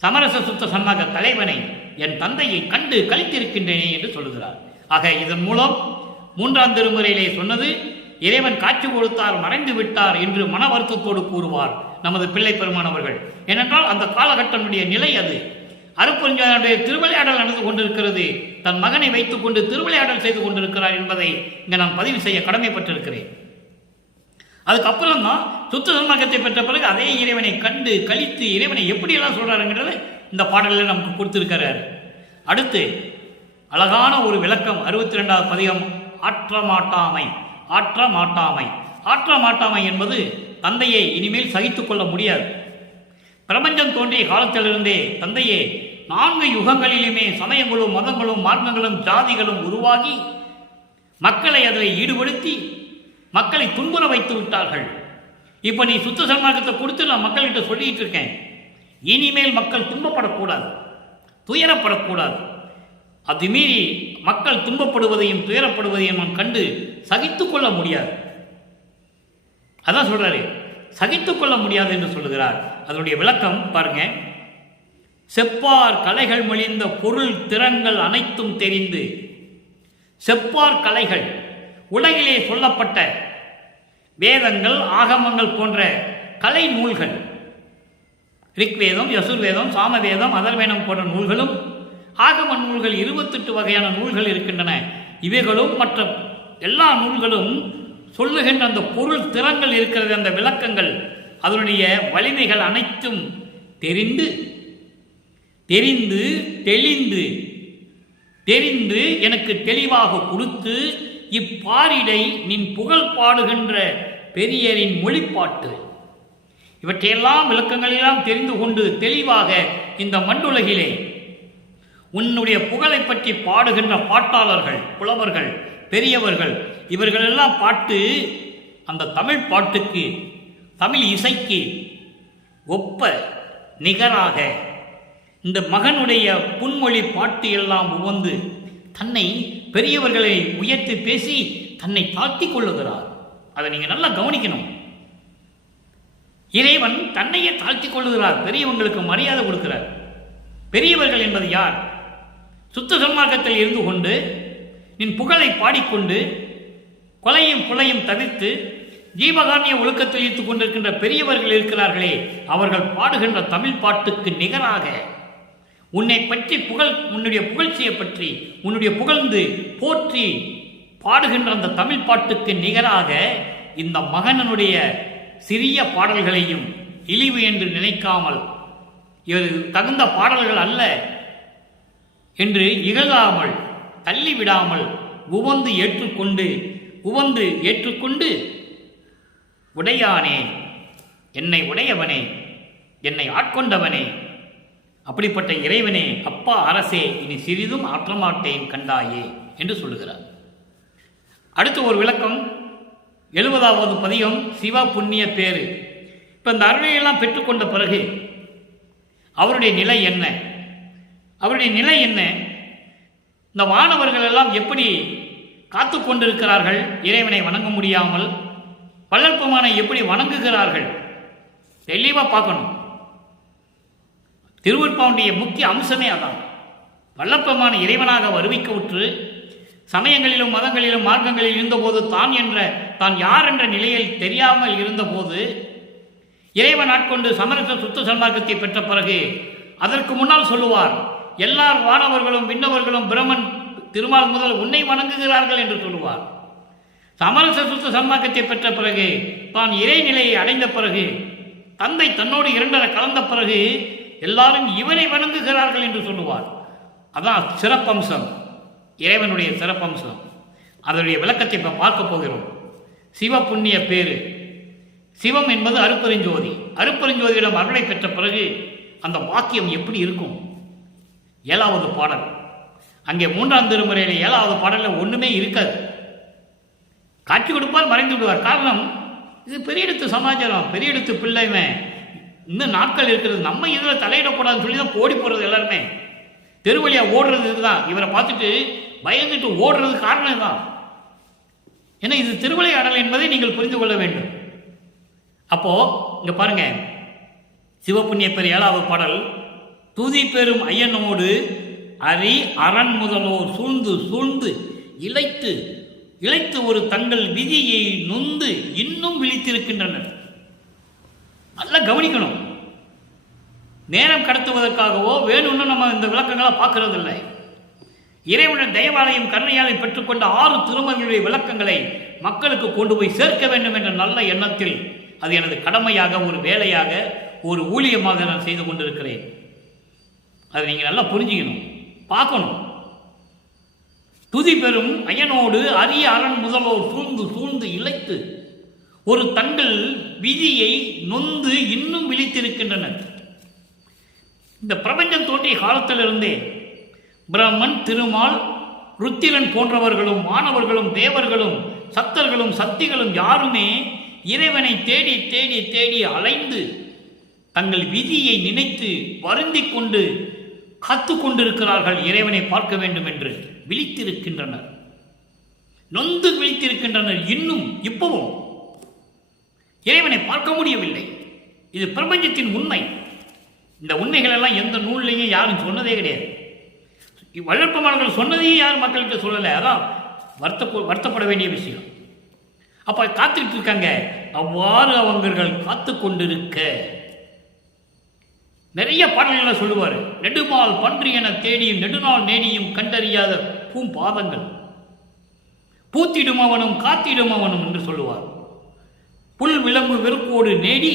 சமரச சுத்த சன்மார்க்க தலைவனை, என் தந்தையை கண்டு கழித்திருக்கின்றேனே என்று சொல்லுகிறார். ஆக இதன் மூலம் 3ஆம் திருமுறையிலே சொன்னது இறைவன் காட்சி கொடுத்தார், மறைந்து விட்டார் என்று மன வருத்தத்தோடு கூறுவார் நமது பிள்ளை பெருமானவர்கள். ஏனென்றால் அந்த காலகட்டனுடைய நிலை அது. அருட்பெருஞ்சானுடைய திருவிளையாடல் நடந்து கொண்டிருக்கிறது. தன் மகனை வைத்துக் கொண்டு திருவிளையாடல் செய்து கொண்டிருக்கிறார் என்பதை இங்கே நான் பதிவு செய்ய கடமைப்பட்டிருக்கிறேன். அதுக்கப்புறம் தான் சுத்த சன்மார்க்கத்தை பெற்ற பிறகு அதே இறைவனை கண்டு கழித்து இறைவனை எப்படியெல்லாம் சொல்றாருங்கிறத இந்த பாடலில் நமக்கு கொடுத்திருக்கிறார். அடுத்து அழகான ஒரு விளக்கம் 62வது பதிகம், ஆற்றமாட்டாமை. ஆற்றமாட்டாமை ஆற்றமாட்டாமை என்பது தந்தையை இனிமேல் சகித்துக் கொள்ள முடியாது. பிரபஞ்சம் தோன்றிய காலத்திலிருந்தே தந்தையே 4 யுகங்களிலுமே சமயங்களும் மதங்களும் மார்க்கங்களும் ஜாதிகளும் உருவாகி மக்களை அதில் ஈடுபடுத்தி மக்களை துன்புற வைத்து விட்டார்கள். இப்போ நீ சுத்த சன்மார்க்கத்தை கொடுத்து நான் மக்கள்கிட்ட சொல்லிட்டு இருக்கேன், இனிமேல் மக்கள் துன்பப்படக்கூடாது, துயரப்படக்கூடாது. அது மீறி மக்கள் துன்பப்படுவதையும் துயரப்படுவதையும் நான் கண்டு சகித்துக் கொள்ள முடியாது. அதான் சொல்றாரு, சகித்துக் கொள்ள முடியாது என்று சொல்லுகிறார். அதனுடைய விளக்கம் பாருங்க. செப்பார் கலைகள் மொழிந்த பொருள் திறங்கள் அனைத்தும் தெரிந்து, செப்பார் கலைகள் உலகிலே சொல்லப்பட்ட வேதங்கள் ஆகமங்கள் போன்ற கலை நூல்கள், ரிக்வேதம் யசுர்வேதம் சாமவேதம் அதர்வேதம் போன்ற நூல்களும் ஆகம நூல்கள் 28 வகையான நூல்கள் இருக்கின்றன. இவைகளும் மற்ற எல்லா நூல்களும் சொல்லுகின்ற அந்த பொருள் திறங்கள் இருக்கிறது, அந்த விளக்கங்கள் அதனுடைய வலிமைகள் அனைத்தும் தெரிந்து தெரிந்து தெளிந்து தெரிந்து எனக்கு தெளிவாக கொடுத்து இப்பாரிடை நின் புகழ் பாடுகின்ற பெரியரின் மொழிப்பாட்டு, இவற்றையெல்லாம் விளக்கங்களெல்லாம் தெரிந்து கொண்டு தெளிவாக இந்த மண்டுலகிலே உன்னுடைய புகழை பற்றி பாடுகின்ற பாட்டாளர்கள், புலவர்கள், பெரியவர்கள், இவர்களெல்லாம் பாட்டு அந்த தமிழ் பாட்டுக்கு, தமிழ் இசைக்கு ஒப்ப நிகராக இந்த மகனுடைய புன்மொழி பாட்டு எல்லாம் உவந்து தன்னை பெரியவர்களை உயர்த்தி பேசி தன்னை தாழ்த்தி கொள்ளுகிறார். அதை நீங்கள் நல்லா கவனிக்கணும். இறைவன் தன்னையே தாழ்த்தி கொள்ளுகிறார், பெரியவங்களுக்கு மரியாதை கொடுக்கிறார். பெரியவர்கள் என்பது யார்? சுத்த சன்மார்க்கத்தில் இருந்து கொண்டு நின் புகழை பாடிக்கொண்டு கொலையும் புலையும் தவிர்த்து ஜீவகாரணிய ஒழுக்கத்தில் ஈர்த்துக் கொண்டிருக்கின்ற பெரியவர்கள் இருக்கிறார்களே, அவர்கள் பாடுகின்ற தமிழ் பாட்டுக்கு நிகராக உன்னை பற்றி உன்னுடைய புகழ்ச்சியை பற்றி உன்னுடைய புகழ்ந்து போற்றி பாடுகின்ற அந்த தமிழ் பாட்டுக்கு நிகராக இந்த மகனனுடைய சிறிய பாடல்களையும் இழிவு என்று நினைக்காமல், இவர் தகுந்த பாடல்கள் அல்ல என்று இகழாமல் தள்ளிவிடாமல் உவந்து ஏற்றுக்கொண்டு உடையானே, என்னை உடையவனே, என்னை ஆட்கொண்டவனே, அப்படிப்பட்ட இறைவனே, அப்பா அரசே, இனி சிறிதும் ஆற்றமாட்டேன் கண்டாயே என்று சொல்லுகிறார். அடுத்து ஒரு விளக்கம் 70வது பதிகம், சிவ புண்ணிய பேரு. இப்போ இந்த அருளையெல்லாம் பெற்றுக்கொண்ட பிறகு அவருடைய நிலை என்ன? அவருடைய நிலை என்ன? இந்த வானவர்கள் எல்லாம் எப்படி காத்து கொண்டிருக்கிறார்கள்? இறைவனை வணங்க முடியாமல் வள்ளற்பெருமானை எப்படி வணங்குகிறார்கள்? தெளிவாக பார்க்கணும். திருவருட்பாவுடைய முக்கிய அம்சமே அதான். வள்ளற்பெருமானை இறைவனாக வருவிக்க உற்று சமயங்களிலும் மதங்களிலும் மார்க்கங்களில் இருந்தபோது தான் யார் என்ற நிலையில் தெரியாமல் இருந்தபோது இறைவன் ஆட்கொண்டு சமரச சுத்த சன்மார்க்கத்தை பெற்ற பிறகு அதற்கு முன்னால் சொல்லுவார், எல்லார் வானவர்களும் விண்ணவர்களும் பிரமன் திருமால் முதல் உன்னை வணங்குகிறார்கள் என்று சொல்லுவார். சமரச சுத்த சன்மார்க்கத்தை பெற்ற பிறகு தான் இறைநிலையை அடைந்த பிறகு தந்தை தன்னோடு இரண்டரை கலந்த பிறகு எல்லாரும் இவனை வணங்குகிறார்கள் என்று சொல்லுவார். அதான் சிறப்பம்சம், இறைவனுடைய சிறப்பம்சம். அதனுடைய விளக்கத்தை இப்போ பார்க்க போகிறோம். சிவ புண்ணிய பேரு. சிவம் என்பது அருட்பெருஞ்சோதி. அருட்பெருஞ்சோதியிடம் அருளை பெற்ற பிறகு அந்த வாக்கியம் எப்படி இருக்கும்? 7வது பாடல். அங்கே 3ஆம் திருமுறையில் 7வது பாடலில் ஒன்றுமே இருக்காது. காட்சி கொடுப்பால் மறைந்து விடுவார். காரணம், இது பெரிய இடத்து சமாச்சாரம், பெரிய இடத்து பிள்ளைமே, இன்னும் நாட்கள் இருக்கிறது, நம்ம இதில் தலையிடக்கூடாதுன்னு சொல்லி தான் ஓடி போடுறது. எல்லாருமே தெருவழியாக ஓடுறது இதுதான். இவரை பார்த்துட்டு பயந்துட்டு ஓடுறது காரணம் தான். ஏன்னா இது திருவிளையாடல் என்பதை நீங்கள் புரிந்து கொள்ள வேண்டும். அப்போ இங்க பாருங்க, சிவபுண்ணிய பேர் 7வது பாடல். துதி பெறும் ஐயனோடு அரி அரண் முதலோர் சூழ்ந்து இளைத்து இளைத்து ஒரு தங்கள் விதியை நொந்து இன்னும் விழித்திருக்கின்றனர். நல்லா கவனிக்கணும். நேரம் கடத்துவதற்காகவோ வேணும்னு நம்ம இந்த விளக்கங்களை பார்க்கறதில்லை. இறைவனுடைய தயவாலயம் கருணையாலை பெற்றுக்கொண்ட 6 திருமறைகளுடைய விளக்கங்களை மக்களுக்கு கொண்டு போய் சேர்க்க வேண்டும் என்ற நல்ல எண்ணத்தில் அது எனது கடமையாக, ஒரு வேலையாக, ஒரு ஊழியமாக நான் செய்து கொண்டிருக்கிறேன். அதை நீங்கள் நல்லா புரிஞ்சுக்கணும், பார்க்கணும். துதி பெறும் அயனோடு அரிய அரண் முதலோர் சூழ்ந்து சூழ்ந்து இழைத்து ஒரு தங்கள் விதியை நொந்து இன்னும் விழித்திருக்கின்றனர். இந்த பிரபஞ்சம் தோன்றிய காலத்திலிருந்தே பிரம்மன், திருமால், ருத்திரன் போன்றவர்களும் மாணவர்களும் தேவர்களும் சத்தர்களும் சக்திகளும் யாருமே இறைவனை தேடி தேடி தேடி அலைந்து தங்கள் விதியை நினைத்து வருந்திக் கொண்டு காத்து கொண்டிருக்கிறார்கள். இறைவனை பார்க்க வேண்டும் என்று விழித்திருக்கின்றனர், நொந்து விழித்திருக்கின்றனர். இன்னும் இப்பவும் இறைவனை பார்க்க முடியவில்லை. இது பிரபஞ்சத்தின் உண்மை. இந்த உண்மைகள் எல்லாம் எந்த நூல்லையும் யாரும் சொன்னதே கிடையாது. வளர்ப்பமானவர்கள் சொன்னதையும் யாரும் மக்கள்கிட்ட சொல்லலை. அதான் வருத்தப்பட வேண்டிய விஷயம். அப்ப காத்துக்கிட்டு இருக்காங்க. அவ்வாறு அவர்கள் காத்து கொண்டிருக்க நிறைய பாடல்களை சொல்லுவார். நெடுமால் பன்றி என தேடியும் நெடுநாள் நேடியும் கண்டறியாத பூம்பாதங்கள் பூத்திடும் அவனும் காத்திடும் அவனும் என்று சொல்லுவார். புல் விளம்பு வெறுப்போடு நேடி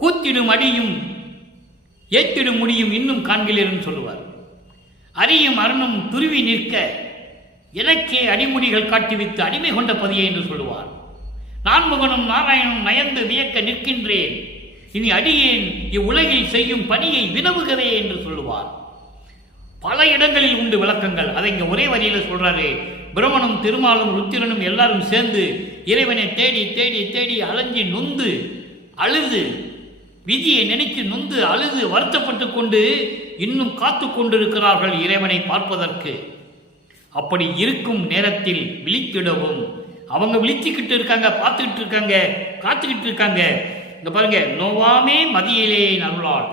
கூத்திடும் அடியும் ஏத்திடும் முடியும் இன்னும் காண்கிறேன் சொல்லுவார். அரியும் அரணும் துருவி நிற்க எனக்கே அடிமுடிகள் காட்டிவித்து அடிமை கொண்ட பதியை என்று சொல்லுவார். நான்முகனும் நாராயணனும் நயந்து வியக்க நிற்கின்றேன், இனி அடியேன் இவ்வுலகில் செய்யும் பணியை வினவுகிறே என்று சொல்லுவார். பல இடங்களில் உண்டு விளக்கங்கள். அதை இங்க ஒரே வரியில சொல்றாரு. பிரம்மனும் திருமாலும் ருத்திரனும் எல்லாரும் சேர்ந்து இறைவனை தேடி தேடி தேடி அலைஞ்சி நொந்து அழுது விதியை நினைத்து நொந்து அழுது வருத்தப்பட்டு கொண்டு இன்னும் காத்து கொண்டிருக்கிறார்கள் இறைவனை பார்ப்பதற்கு. அப்படி இருக்கும் நேரத்தில் விழித்திடவும் அவங்க விழிச்சுக்கிட்டு இருக்காங்க, பார்த்துக்கிட்டு இருக்காங்க, காத்துக்கிட்டு இருக்காங்க. இங்க பாருங்க, நோவாமே மதியிலே அருளால்,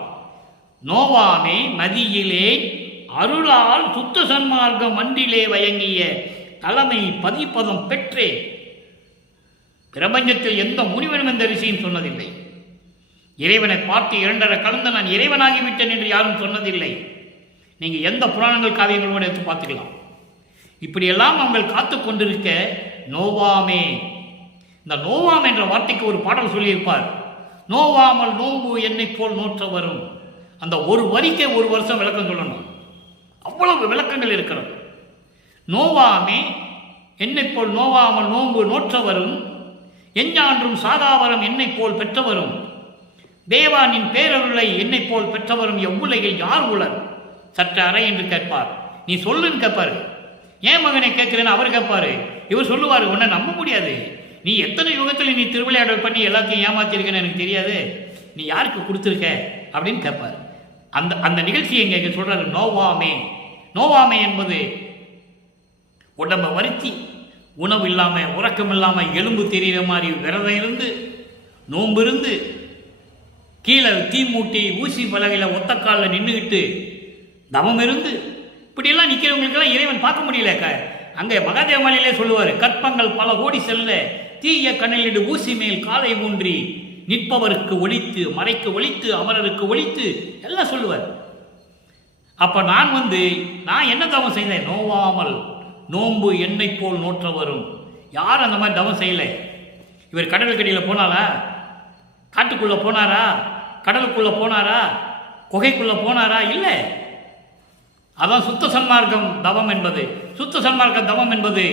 நோவாமே மதியிலே அருளால் சுத்த சன்மார்க்கம் மன்றிலே வயங்கிய தலைமை பதிப்பதம் பெற்றே. பிரபஞ்சத்தில் எந்த முனிவனும் இந்த ரிஷியும் சொன்னதில்லை. இறைவனை பார்த்து 2.5 கலந்து நான் இறைவனாகிவிட்டேன் என்று யாரும் சொன்னதில்லை. நீங்க எந்த புராணங்கள் காவியங்களோடு எடுத்து பார்த்துக்கலாம். இப்படியெல்லாம் அவங்கள் காத்து கொண்டிருக்க நோவாமே, இந்த நோவாம் என்ற வார்த்தைக்கு ஒரு பாடல் சொல்லியிருப்பார். நோவாமல் நோம்பு என்னை போல் நோற்ற வரும். அந்த ஒரு வரிக்கே 1 வருஷம் விளக்கம் சொல்லணும். அவ்வளவு விளக்கங்கள் இருக்கிறது. நோவாமே என்னை போல் நோவாமல் நோம்பு நோற்ற வரும், எஞ்ஞான்றும் சாதாவரம் என்னை போல் பெற்றவரும், தேவானின் பேரருளை என்னை போல் பெற்றவரும் எவ்வுலகில் யார் உலர் சற்று அறை என்று கேட்பார். நீ சொல்லுன்னு கேட்பாரு. ஏன் மகனை கேட்கிறேன்னு அவர் கேட்பாரு. இவர் சொல்லுவார், உன்னை நம்ப முடியாது, நீ எத்தனை யுகத்தில் நீ திருவிளையாடல் பண்ணி எல்லாத்தையும் ஏமாத்திருக்கன்னு எனக்கு தெரியாது, நீ யாருக்கு கொடுத்துருக்க அப்படின்னு கேட்பார். அந்த அந்த நிகழ்ச்சியை இங்கே சொல்றாரு. நோவாமே, நோவாமே என்பது உடம்ப வருத்தி உணவு இல்லாமல் உறக்கம் இல்லாமல் எலும்பு தெரிகிற மாதிரி விரதம் இருந்து நோன்பு இருந்து கீழே தீ மூட்டி ஊசி பலகையில் ஒத்தக்காலில் நின்றுக்கிட்டு தவம் இருந்து இப்படியெல்லாம் நிற்கிறவங்களுக்கெல்லாம் இறைவன் பார்க்க முடியல. அங்கே மகாதேவமலையிலே சொல்லுவார், கற்பங்கள் பல கோடி செல்ல தீய கண்ணிலிடு ஊசி மேல் காலை ஊன்றி நிற்பவருக்கு ஒழித்து மறைக்கு ஒழித்து அமரருக்கு ஒழித்து எல்லாம் சொல்லுவார். அப்போ நான் என்ன தவம் செய்தேன்? நோவாமல் நோன்பு என்னை போல் நோற்ற வரும். யார் அந்த மாதிரி தவம் செய்யலை. இவர் கடலுக்கடியில் போனாரா? காட்டுக்குள்ளே போனாரா? கடலுக்குள்ளே போனாரா? குகைக்குள்ளே போனாரா? இல்லை. அதான் சுத்த சன்மார்க்கம் தவம் என்பது. சுத்த சன்மார்க்க தவம் என்பது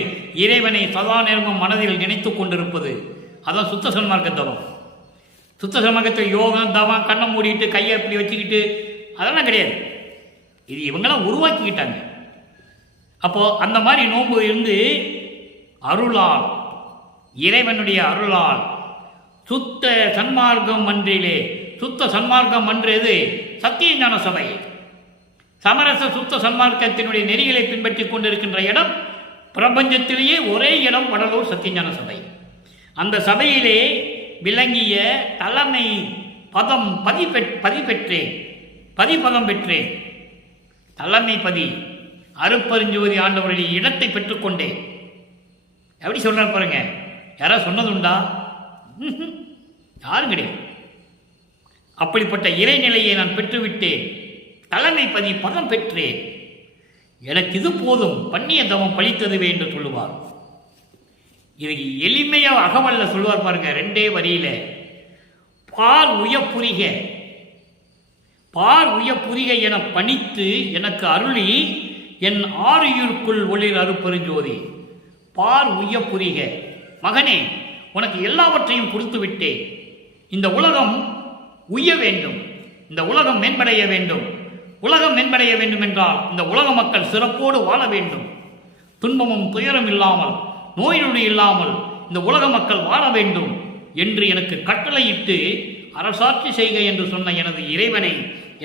இறைவனை சதா நேரமும் மனதில் நினைத்து கொண்டிருப்பது. அதான் சுத்த சன்மார்க்க தவம். சுத்த சன்மார்க்கத்தில் யோகம் தவம் கண்ணை மூடிட்டு கையை இப்படி வச்சுக்கிட்டு அதெல்லாம் கிடையாது. இது இவங்களாம் உருவாக்கிக்கிட்டாங்க. அப்போ அந்த மாதிரி நோன்பு இருந்து அருளால், இறைவனுடைய அருளால் சுத்த சன்மார்க்கம் மன்றிலே, சுத்த சன்மார்க்கம் மன்றது சத்திய ஞான சபை. சமரச சுத்த சன்மார்க்கத்தினுடைய நெறிகளை பின்பற்றி கொண்டிருக்கின்ற இடம் பிரபஞ்சத்திலேயே ஒரே இடம் வடலூர் சத்தியஞான சபை. அந்த சபையிலே விளங்கிய தலைமை பதம் பதிப்பதம் பெற்றேன். தலைமை பதி அருட்பெருஞ்சோதி ஆண்டவருடைய இடத்தை பெற்றுக்கொண்டேன். எப்படி சொல்றார் பாருங்க. யாராவது சொன்னதுண்டா? யாரும் கிடையாது. அப்படிப்பட்ட இறைநிலையை நான் பெற்றுவிட்டேன். தலைமை பதம் பெற்றேன். எனக்கு இது போதும், பண்ணிய தவம் பழித்ததுவே என்று சொல்லுவார். இது எளிமையா அகவல்ல சொல்லுவார் பாருங்க, 2 வரியில. பார் உயப்புரிக, பார் உயப்புரிக என பணித்து எனக்கு அருளி என் ஆரியுக்குள் ஒளிர் அருட்பெருஞ்சோதி. பார் உயப்புரிக, மகனே உனக்கு எல்லாவற்றையும் கொடுத்து விட்டேன். இந்த உலகம் உய்ய வேண்டும், இந்த உலகம் மேம்படைய வேண்டும். உலகம் மேம்படைய வேண்டும் என்றால் இந்த உலக மக்கள் சிறப்போடு வாழ வேண்டும். துன்பமும் துயரம் இல்லாமல், நோய் நொடி இல்லாமல் இந்த உலக மக்கள் வாழ வேண்டும் என்று எனக்கு கட்டளையிட்டு அரசாட்சி செய்க என்று சொன்ன எனது இறைவனை,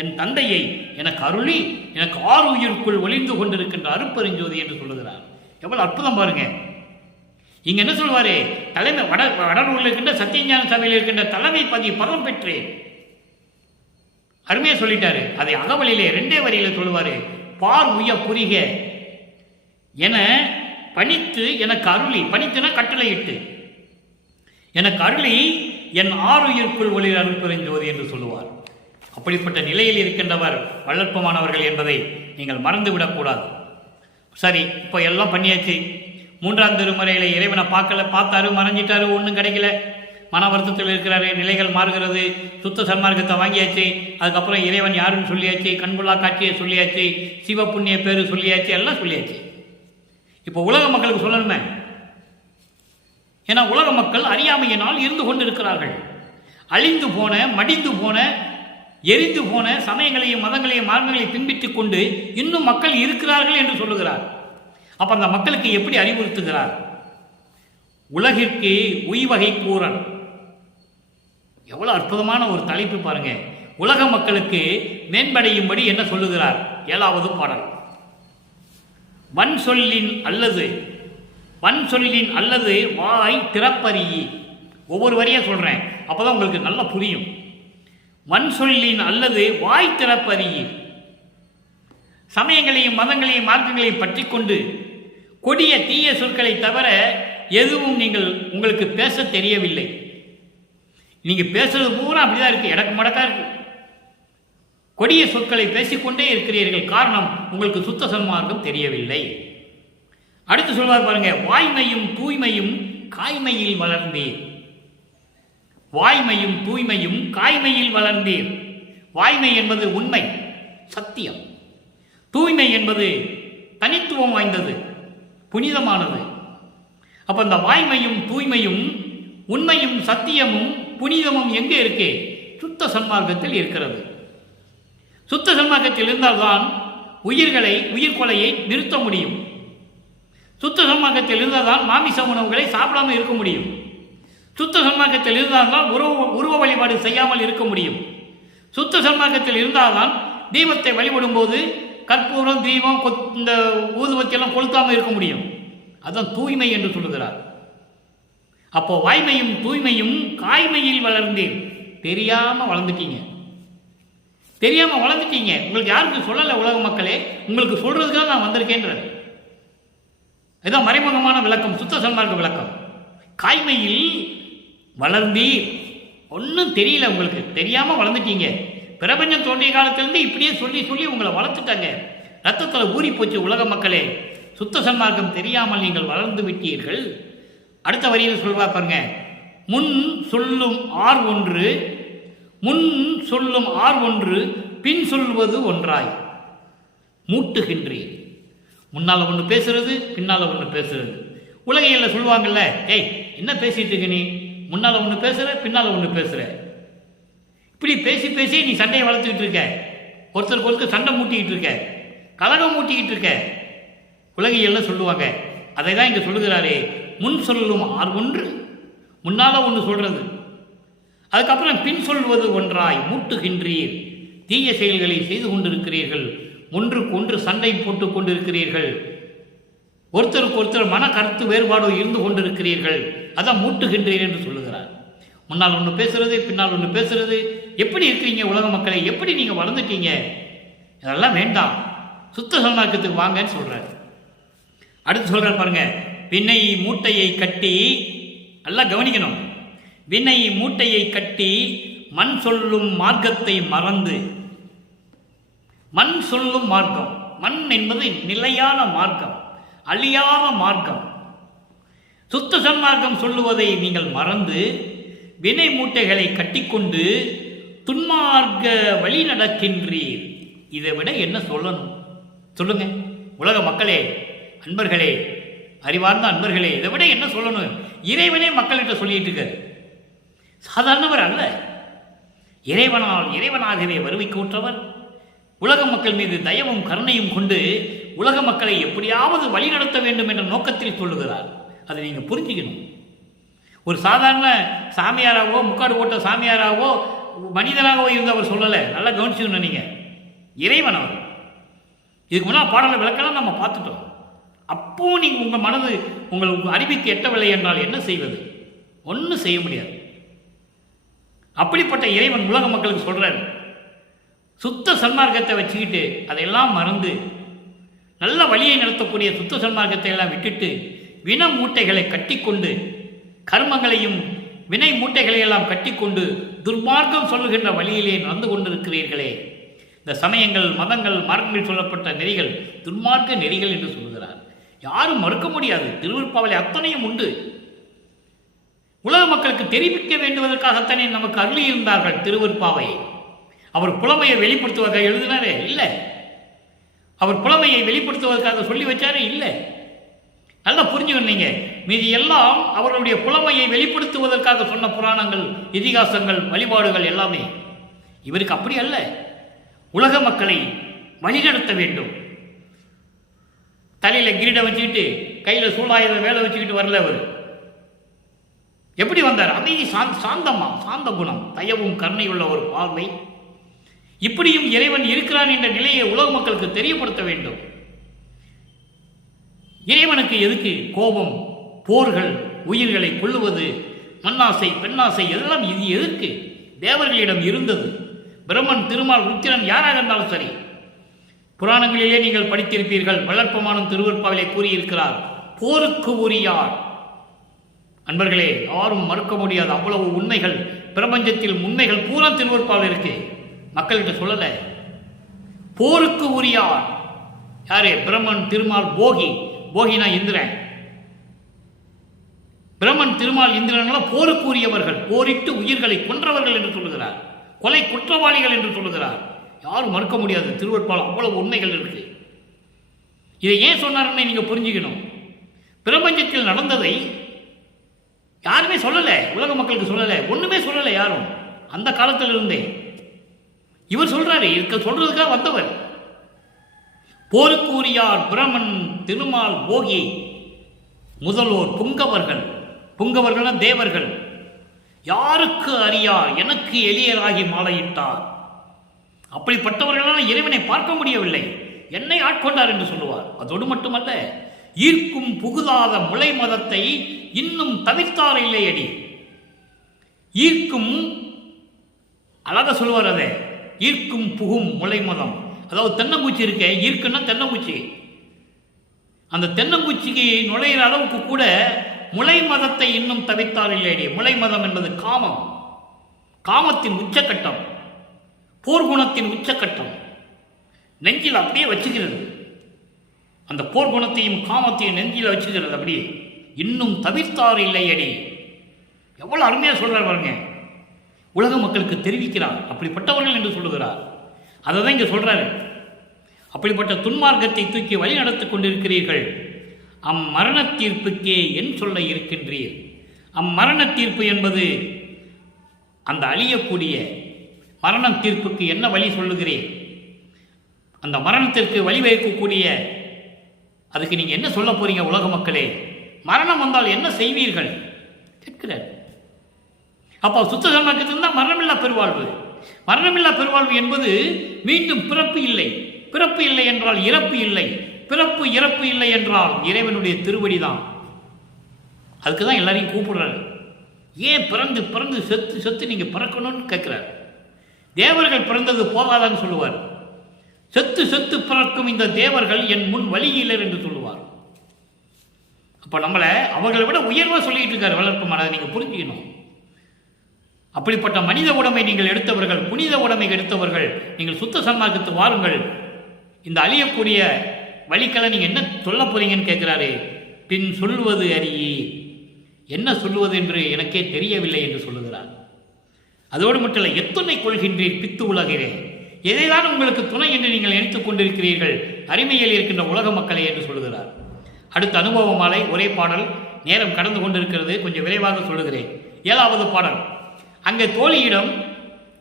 என் தந்தையை எனக்கு அருளி எனக்கு ஆருயிருக்குள் ஒளிந்து கொண்டிருக்கின்ற அருட்பெருஞ்சோதி என்று சொல்லுகிறார். எவ்வளவு அற்புதம் பாருங்க. இங்க என்ன சொல்வாரு? தலைமை வடலூரில் இருக்கின்ற சத்தியஞான சபையில் இருக்கின்ற தலைமை பதம் பெற்றேன். அருமையா சொல்லிட்டாரு. அதை அகவலிலே 2 வரியில சொல்லுவாரு. பார் உய புரிக என பணித்து எனக்கு அருளி, பணித்துனா கட்டளையிட்டு, எனக்கு அருளி என் ஆருயிருக்குள் ஒளிர் அருட்பெருஞ்சோதி என்று சொல்லுவார். அப்படிப்பட்ட நிலையில் இருக்கின்றவர் வளர்ப்பமானவர்கள் என்பதை நீங்கள் மறந்துவிடக்கூடாது. சரி, இப்போ எல்லாம் பண்ணியாச்சு. 3ஆம் திருமுறையில இறைவனை பார்த்தாரு, மறைஞ்சிட்டாரு, ஒன்றும் கிடைக்கல, மன வருத்தத்தில் இருக்கிறாரு, நிலைகள் மாறுகிறது, சுத்த சன்மார்க்கத்தை வாங்கியாச்சு. அதுக்கப்புறம் இறைவன் யாருன்னு சொல்லியாச்சு, கண்புள்ளா காட்சியை சொல்லியாச்சு, சிவ புண்ணிய பேரு சொல்லியாச்சு, எல்லாம் சொல்லியாச்சு. இப்போ உலக மக்களுக்கு சொல்லணுமே. ஏன்னா உலக மக்கள் அறியாமையினால் இருந்து கொண்டிருக்கிறார்கள். அழிந்து போன, மடிந்து போன, எரிந்து போன சமயங்களையும் மதங்களையும் மார்க்கங்களையும் பின்பற்றிக் கொண்டு இன்னும் மக்கள் இருக்கிறார்கள் என்று சொல்லுகிறார். அப்ப அந்த மக்களுக்கு எப்படி அறிவுறுத்துகிறார்? உலகிற்கு உய்வகை கூறன். எவ்வளவு அற்புதமான ஒரு தலைப்பு பாருங்க. உலக மக்களுக்கு மேம்படையும்படி என்ன சொல்லுகிறார்? 7வது பாடல். வன் சொல்லின் அல்லது வாய் திறப்பறியி. ஒவ்வொரு வரியா சொல்றேன், அப்பதான் உங்களுக்கு நல்லா புரியும். வன் சொல்லின் அல்லது வாய் திறப்பறியி. சமயங்களையும் மதங்களையும் மார்க்கங்களையும் பற்றி கொண்டு கொடிய தீய சொற்களை தவிர எதுவும் உங்களுக்கு பேச தெரியவில்லை. நீங்க பேசுறது பூரா அப்படிதான் இருக்கு, இடக்கு மடக்கா இருக்கு. கொடிய சொற்களை பேசிக்கொண்டே இருக்கிறீர்கள். காரணம், உங்களுக்கு சுத்த சன்மார்க்கம் தெரியவில்லை. அடுத்து சொல்வார் பாருங்க. வாய்மையும் தூய்மையும் காய்மையில் வளர்ந்தீர். வாய்மையும் தூய்மையும் காய்மையில் வளர்ந்தீர். வாய்மை என்பது உண்மை, சத்தியம். தூய்மை என்பது தனித்துவம் வாய்ந்தது, புனிதமானது. அப்ப அந்த வாய்மையும் தூய்மையும் உண்மையும் சத்தியமும் புனிதமும் எங்கே இருக்கு? சுத்த சன்மார்க்கத்தில் இருக்கிறது. சுத்த சன்மார்க்கத்தில் இருந்தால்தான் உயிர் கொலையை நிறுத்த முடியும். சுத்த சன்மார்க்கத்தில் இருந்தால்தான் மாமிச உணவுகளை சாப்பிடாமல் இருக்க முடியும். சுத்த சன்மார்க்கத்தில் இருந்தால்தான் உருவ வழிபாடு செய்யாமல் இருக்க முடியும். சுத்த சன்மார்க்கத்தில் இருந்தால்தான் தீபத்தை வழிபடும் போது கற்பூரம், தீபம், இந்த ஊதுவத்தி எல்லாம் கொளுத்தாமல் இருக்க முடியும். அதுதான் தூய்மை என்று சொல்லுகிறார். அப்போ வாய்மையும் தூய்மையும் காய்மையில் வளர்ந்தேன். தெரியாம வளர்ந்துட்டீங்க. உங்களுக்கு யாருக்கு சொல்லலை உலக மக்களே, உங்களுக்கு சொல்றதுக்காக நான் வந்திருக்கேன்ற. இதுதான் மறைமுகமான விளக்கம், சுத்த சன்மார்க்க விளக்கம். காய்மையில் வளர்ந்தீர். ஒன்றும் தெரியல, உங்களுக்கு தெரியாம வளர்ந்துட்டீங்க. பிரபஞ்சம் தோன்றிய காலத்திலிருந்து இப்படியே சொல்லி உங்களை வளர்த்துட்டாங்க. ரத்தத்தில் ஊறி போச்சு உலக மக்களே. சுத்த சன்மார்க்கம் தெரியாமல் நீங்கள் வளர்ந்து விட்டீர்கள். அடுத்த வரியில் சொல்வா பாருங்க. முன் சொல்லும் ஆர் ஒன்று பின் சொல்வது ஒன்றாய் மூட்டுகின்றீர். முன்னால ஒன்று பேசுறது, பின்னால ஒன்று பேசுறது. உலகையில் சொல்லுவாங்கல்ல, ஏய் என்ன பேசிட்டு இருக்க நீ? முன்னால ஒன்று பேசுற, பின்னால ஒன்று பேசுற. இப்படி பேசி நீ சண்டையை வளர்த்துக்கிட்டு இருக்க. ஒருத்தருக்கு சண்டை மூட்டிக்கிட்டு இருக்க, கலகம் மூட்டிக்கிட்டு இருக்க. உலகையில் சொல்லுவாங்க. அதை தான் இங்க சொல்லுகிறாரே. முன் சொல்லும் ஆர் ஒன்று, முன்னால ஒன்று சொல்றது, அதுக்கப்புறம் பின் சொல்வது ஒன்றாய் மூட்டுகின்றீர். தீய செயல்களை செய்து கொண்டிருக்கிறீர்கள். ஒன்றுக்கு ஒன்று சண்டை போட்டுக் கொண்டிருக்கிறீர்கள். ஒருத்தருக்கு ஒருத்தர் மன கருத்து வேறுபாடு இருந்து கொண்டிருக்கிறீர்கள். அதான் மூட்டுகின்றீர் என்று சொல்லுகிறார். முன்னால் ஒன்று பேசுறது, பின்னால் ஒன்று பேசுறது. எப்படி இருக்கிறீங்க உலக மக்களை? எப்படி நீங்க வளர்ந்துட்டீங்க? இதெல்லாம் வேண்டாம். சுத்த சன்மார்க்கத்துக்கு வாங்கன்னு சொல்றாரு. அடுத்து சொல்றாரு பாருங்க, வினை மூட்டையை கட்டி, நல்லா கவனிக்கணும், வினை மூட்டையை கட்டி மண் சொல்லும் மார்க்கத்தை மறந்து. மண் சொல்லும் மார்க்கம், மண் என்பது நிலையான மார்க்கம், அழியாத மார்க்கம். சுத்த சன்மார்க்கம் சொல்லுவதை நீங்கள் மறந்து வினை மூட்டைகளை கட்டிக்கொண்டு துன்மார்க்க வழி நடக்கின்றீர். இதை விட என்ன சொல்லணும் சொல்லுங்க உலக மக்களே, அன்பர்களே, அறிவார்ந்த அன்பர்களே, இதை விட என்ன சொல்லணும்? இறைவனே மக்கள்கிட்ட சொல்லிட்டு இருக்காரு. சாதாரணவர் அல்ல, இறைவனாகவே வருவிக்கூற்றவர். உலக மக்கள் மீது தயவும் கருணையும் கொண்டு உலக மக்களை எப்படியாவது வழி நடத்த வேண்டும் என்ற நோக்கத்தில் சொல்லுகிறார். அதை நீங்கள் புரிஞ்சுக்கணும். ஒரு சாதாரண சாமியாராகவோ, முக்காடு போட்ட சாமியாராகவோ, மனிதனாகவோ இருந்து அவர் சொல்லலை. நல்லா கவனிச்சுக்கணும். நீங்கள் இறைவன் அவர். இதுக்கு முன்னால் பாடலை விளக்கலாம் நம்ம பார்த்துட்டோம். அப்போ நீங்கள் உங்கள் மனது உங்கள் அறிவிக்கு எட்டவில்லை என்றால் என்ன செய்வது? ஒன்றும் செய்ய முடியாது. அப்படிப்பட்ட இறைவன் உலக மக்களுக்கு சொல்கிறார், சுத்த சன்மார்க்கத்தை வச்சுக்கிட்டு அதையெல்லாம் மறந்து நல்ல வழியை நடத்தக்கூடிய சுத்த சன்மார்க்கத்தை எல்லாம் விட்டுட்டு வின மூட்டைகளை கட்டிக்கொண்டு, கர்மங்களையும் வினை மூட்டைகளை எல்லாம் கட்டிக்கொண்டு துர்மார்க்கம் சொல்லுகின்ற வழியிலே நடந்து கொண்டிருக்கிறீர்களே. இந்த சமயங்கள், மதங்கள், மார்க்கங்களில் சொல்லப்பட்ட நெறிகள் துன்மார்க்க நெறிகள் என்று சொல்கிறார். யாரும் மறுக்க முடியாது. திருவருட்பாவிலே அத்தனையும் உண்டு. உலக மக்களுக்கு தெரிவிக்க வேண்டுவதற்காகத்தானே நமக்கு அருளியிருந்தார்கள் திருவருட்பாவை. அவர் புலமையை வெளிப்படுத்துவதற்காக எழுதினாரே? இல்லை. அவர் புலமையை வெளிப்படுத்துவதற்காக சொல்லி வச்சாரே? இல்லை. நல்லா புரிஞ்சுக்கணுங்க. மீதி எல்லாம் அவர்களுடைய புலமையை வெளிப்படுத்துவதற்காக சொன்ன புராணங்கள், இதிகாசங்கள், வழிபாடுகள் எல்லாமே. இவருக்கு அப்படி அல்ல. உலக மக்களை வழிநடத்த வேண்டும். தலையில் கிரீடம் வச்சுக்கிட்டு கையில் சூழாயுத வேலை வச்சுக்கிட்டு வரல. அவர் எப்படி வந்தார்? அமைதி, சாந்த குணம், தயவும் கருணையுள்ள ஒரு பார்வை. இப்படியும் இறைவன் இருக்கிறான் என்ற நிலையை உலக மக்களுக்கு தெரியப்படுத்த வேண்டும். இறைவனுக்கு எதுக்கு கோபம், போர்கள், உயிர்களை கொள்ளுவது, மண்ணாசை, பெண்ணாசை எல்லாம் இது எதுக்கு? தேவர்களிடம் இருந்தது. பிரம்மன், திருமால், ருத்திரன் யாராக இருந்தாலும் சரி. புராணங்களிலே நீங்கள் படித்திருப்பீர்கள். வளர்ப்பமானும் திருவருட்பாவிலே கூறியிருக்கிறார், போருக்கு உரியார். அன்பர்களே, யாரும் மறுக்க முடியாது. அவ்வளவு உண்மைகள், பிரபஞ்சத்தில் உண்மைகள் பூரா திருவருட்பாவில் இருக்கு. மக்கள்கிட்ட சொல்லல. போருக்கு உரியார் யாரே? பிரம்மன், திருமால், போகினா இந்திரன். பிரம்மன், திருமால், இந்திரன் போருக்கு உரியவர்கள், போரிட்டு உயிர்களை கொன்றவர்கள் என்று சொல்லுகிறார். கொலை குற்றவாளிகள் என்று சொல்லுகிறார். யாரும் மறுக்க முடியாது. திருவருட்பால் அவ்வளவு உண்மைகள் இருக்கு. இதை ஏன் சொன்னார்னு நீங்க புரிஞ்சுக்கணும். பிரபஞ்சத்தில் நடந்ததை யாருமே சொல்லல, உலக மக்களுக்கு சொல்லல, ஒண்ணுமே சொல்லல யாரும். அந்த காலத்தில் இருந்தே இவர் சொல்றாரு. இருக்க சொல்றதுக்காக வந்தவர். போருக்கு உரியார் பிரமன், திருமால், போகி முதல்வோர் புங்கவர்கள். புங்கவர்கள் தேவர்கள். யாருக்கு அறியார் எனக்கு எளியராகி மாலையிட்டார். அப்படிப்பட்டவர்களால் இறைவனை பார்க்க முடியவில்லை. என்னை ஆட்கொண்டார் என்று சொல்லுவார். அதோடு மட்டுமல்ல, ஈர்க்கும் புகுதாத முளை மதத்தை இன்னும் தவிர்த்தார் இல்லையடி. ஈர்க்கும் அழகா சொல்லுவார். அதை ஈர்க்கும் புகும் முளை மதம். அதாவது தென்னம்பூச்சி இருக்க, ஈர்க்குன்னா தென்னம்பூச்சி. அந்த தென்னம்பூச்சிக்கு நுழையிற அளவுக்கு கூட முளை மதத்தை இன்னும் தவிர்த்தார் இல்லையடி. முளை மதம் என்பது காமம், காமத்தின் உச்சக்கட்டம், போர்க்குணத்தின் உச்சக்கட்டம். நெஞ்சில் அப்படியே வச்சுக்கிறது. அந்த போர்க்குணத்தையும் காமத்தையும் நெஞ்சில் வச்சுக்கிறது. அப்படியே இன்னும் தவிர்த்தார் இல்லையடி. எவ்வளவு அருமையா சொல்றார் பாருங்க. உலக மக்களுக்கு தெரிவிக்கிறார். அப்படிப்பட்டவர்கள் என்று சொல்லுகிறார். அதை தான் இங்கே சொல்றாரு. அப்படிப்பட்ட துன்மார்க்கத்தை தூக்கி வழி நடத்தி கொண்டிருக்கிறீர்கள். அம்மரண தீர்ப்புக்கே என் சொல்ல இருக்கின்றீர். அம்மரண தீர்ப்பு என்பது அந்த அழியக்கூடிய மரண தீர்ப்புக்கு என்ன வழி சொல்லுகிறேன்? அந்த மரணத்திற்கு வழிவகுக்கக்கூடிய அதுக்கு நீங்க என்ன சொல்ல போறீங்க? உலக மக்களே, மரணம் வந்தால் என்ன செய்வீர்கள் கேட்கிறார். அப்போ சுத்த சன்மார்க்கத்தில் தான் மரணமில்லா பெருவாழ்வு. மரணமில்லா பெருவாழ்வு என்பது மீண்டும் பிறப்பு இல்லை. பிறப்பு இல்லை என்றால் இறப்பு இல்லை. பிறப்பு இறப்பு இல்லை என்றால் இறைவனுடைய திருவடி தான். அதுக்கு தான் எல்லாரையும் கூப்பிடுறாரு. ஏன் பிறந்து பிறந்து செத்து செத்து நீங்க பிறக்கணும்னு கேட்கிறார். தேவர்கள் பிறந்தது போதாதான்னு சொல்லுவார். செத்து செத்து பிறக்கும் இந்த தேவர்கள் என் முன் வழியிலர் என்று சொல்லுவார். அப்போ நம்மளை அவர்களை விட உயர்வாக சொல்லிட்டு இருக்காரு வளர்ப்புமான். அதை நீங்கள் புரிஞ்சுக்கணும். அப்படிப்பட்ட மனித உடைமை நீங்கள் எடுத்தவர்கள், புனித உடைமை எடுத்தவர்கள், நீங்கள் சுத்த சன்மார்க்கத்து வாருங்கள். இந்த அழியக்கூடிய வழிகளை நீங்கள் என்ன சொல்ல போறீங்கன்னு கேட்குறாரு. பின் சொல்வது அறியே, என்ன சொல்லுவது என்று எனக்கே தெரியவில்லை என்று சொல்லுகிறார். அதோடு மட்டும் இல்லை, எத்துணை கொள்கின்றீர் பித்து உலகிறே, எதைதான் உங்களுக்கு துணை என்று நீங்கள் நினைத்துக் கொண்டிருக்கிறீர்கள் அருமையில் இருக்கின்ற உலக மக்களை என்று சொல்லுகிறார். அடுத்த அனுபவ மாலை ஒரே பாடல், நேரம் கடந்து கொண்டிருக்கிறது, கொஞ்சம் விரைவாக சொல்லுகிறேன். 7வது பாடல். அங்கே தோழியிடம்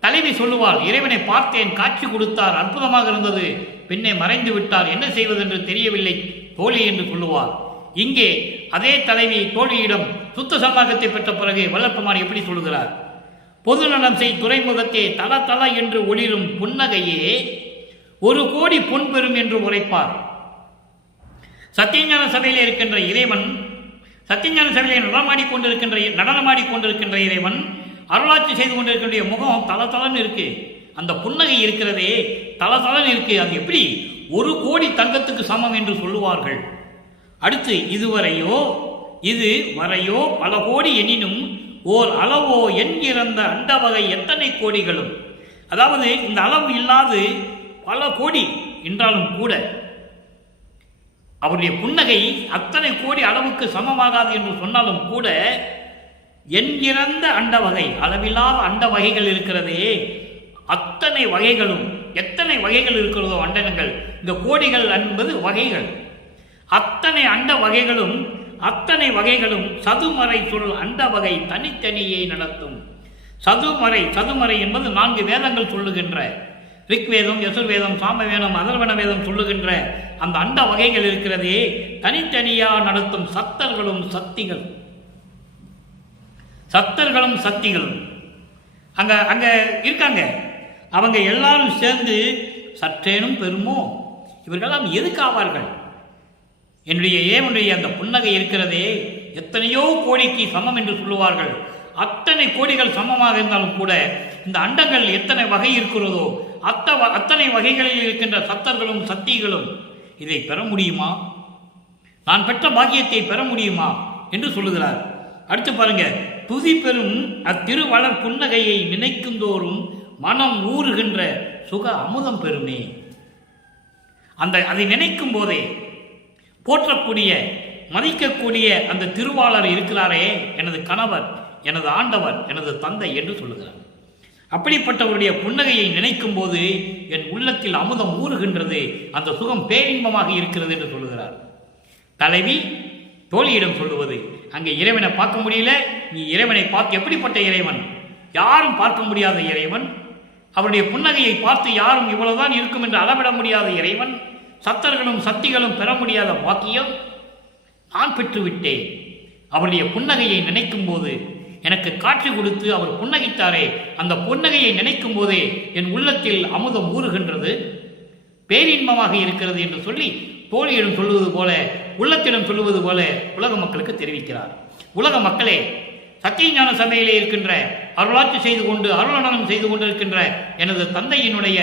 தலைவி சொல்லுவாள், இறைவனை பார்த்தேன், காட்சி கொடுத்தார், அற்புதமாக இருந்தது, பின்னே மறைந்து விட்டார், என்ன செய்வதென்று தெரியவில்லை தோழி என்று சொல்லுவார். இங்கே அதே தலைவி தோழியிடம் சுத்த சன்மார்க்கத்தை பெற்ற பிறகு வல்லற்பமான் எப்படி சொல்லுகிறார்? பொது நலம் செய் துறைமுகத்தே தல தல என்று ஒளிரும் புன்னகையே 1 கோடி பொன் பெறும் என்று உரைப்பார். சத்தியஞான சபையில் இருக்கின்ற இறைவன், சத்தியஞான சபையில் நடனமாடிக்கொண்டிருக்கின்ற இறைவன் அருளாட்சி செய்து கொண்டிருக்கின்ற முகம் தல தலன்னு இருக்கு. அந்த புன்னகை இருக்கிறதே தல தலன்னு இருக்கு. அது எப்படி 1 கோடி தங்கத்துக்கு சமம் என்று சொல்லுவார்கள். அடுத்து, இதுவரையோ இது வரையோ பல கோடி எனினும் ஓர் அளவோ எண் இறந்த அண்ட வகை எத்தனை கோடிகளும். அதாவது இந்த அளவு இல்லாது பல கோடி என்றாலும் கூட அவருடைய புன்னகை அத்தனை கோடி அளவுக்கு சமமாகாது என்று சொன்னாலும் கூட என்கிறந்த அண்ட வகை, அளவில்லாத அண்ட வகைகள் இருக்கிறதே, அத்தனை வகைகளும், எத்தனை வகைகள் இருக்கிறதோ அண்டங்கள், இந்த கோடிகள் என்பது வகைகள், அத்தனை அண்ட வகைகளும் அத்தனை வகைகளும் சதுமறை சொல் அண்ட வகை தனித்தனியே நடத்தும். சதுமறை என்பது 4 வேதங்கள் சொல்லுகின்ற ரிக்வேதம், யசுர்வேதம், சாமவேதம், அதர்வண வேதம் சொல்லுகின்ற அந்த அண்ட வகைகள் இருக்கிறதே, தனித்தனியாக நடத்தும் சத்தர்களும் சக்திகளும் அங்க இருக்காங்க. அவங்க எல்லாரும் சேர்ந்து சற்றேனும் பெருமோ, இவர்களெல்லாம் எதுக்கு ஆவார்கள்? என்னுடைய அந்த புன்னகை இருக்கிறதே எத்தனையோ கோடிக்கு சமம் என்று சொல்லுவார்கள். அத்தனை கோடிகள் சமமாக இருந்தாலும் கூட இந்த அண்டங்கள் எத்தனை வகை இருக்கிறதோ அத்தனை வகைகளில் இருக்கின்ற சத்தர்களும் சக்திகளும் இதை பெற முடியுமா? நான் பெற்ற பாக்கியத்தை பெற முடியுமா என்று சொல்லுகிறார். அடுத்து பாருங்க, துதி பெறும் அத்திருவளர் புன்னகையை நினைக்கும் தோறும் மனம் ஊறுகின்ற சுக அமுதம் பெறுமே. அதை நினைக்கும் போதே போற்றக்கூடிய மதிக்கக்கூடிய அந்த திருவாளர் இருக்கிறாரே, எனது கணவர், எனது ஆண்டவர், எனது தந்தை என்று சொல்லுகிறார். அப்படிப்பட்டவருடைய புன்னகையை நினைக்கும் போது என் உள்ளத்தில் அமுதம் ஊறுகின்றது, அந்த சுகம் பேரின்பமாக இருக்கிறது என்று சொல்லுகிறார். தலைவி தோழியிடம் சொல்லுவது, அங்கே இறைவனை பார்க்க முடியல, நீ இறைவனை பார்த்து, எப்படிப்பட்ட இறைவன், யாரும் பார்க்க முடியாத இறைவன், அவருடைய புன்னகையை பார்த்து யாரும் இவ்வளவுதான் இருக்கும் என்று அளவிட முடியாத இறைவன், சத்தர்களும் சக்திகளும் பெற முடியாத பாக்கியம் நான் பெற்றுவிட்டேன். அவருடைய புன்னகையை நினைக்கும் போது, எனக்கு காட்சி கொடுத்து அவர் புன்னகைத்தாரே, அந்த புன்னகையை நினைக்கும் போதே என் உள்ளத்தில் அமுதம் ஊறுகின்றது, பேரின்பமாக இருக்கிறது என்று சொல்லி தோழியிடம் சொல்லுவது போல, உள்ளத்திடம் சொல்லுவது போல உலக மக்களுக்கு தெரிவிக்கிறார். உலக மக்களே, சத்தியஞான சபையிலே இருக்கின்ற அருளாட்சி செய்து கொண்டு அருளனம் செய்து கொண்டிருக்கின்ற எனது தந்தையினுடைய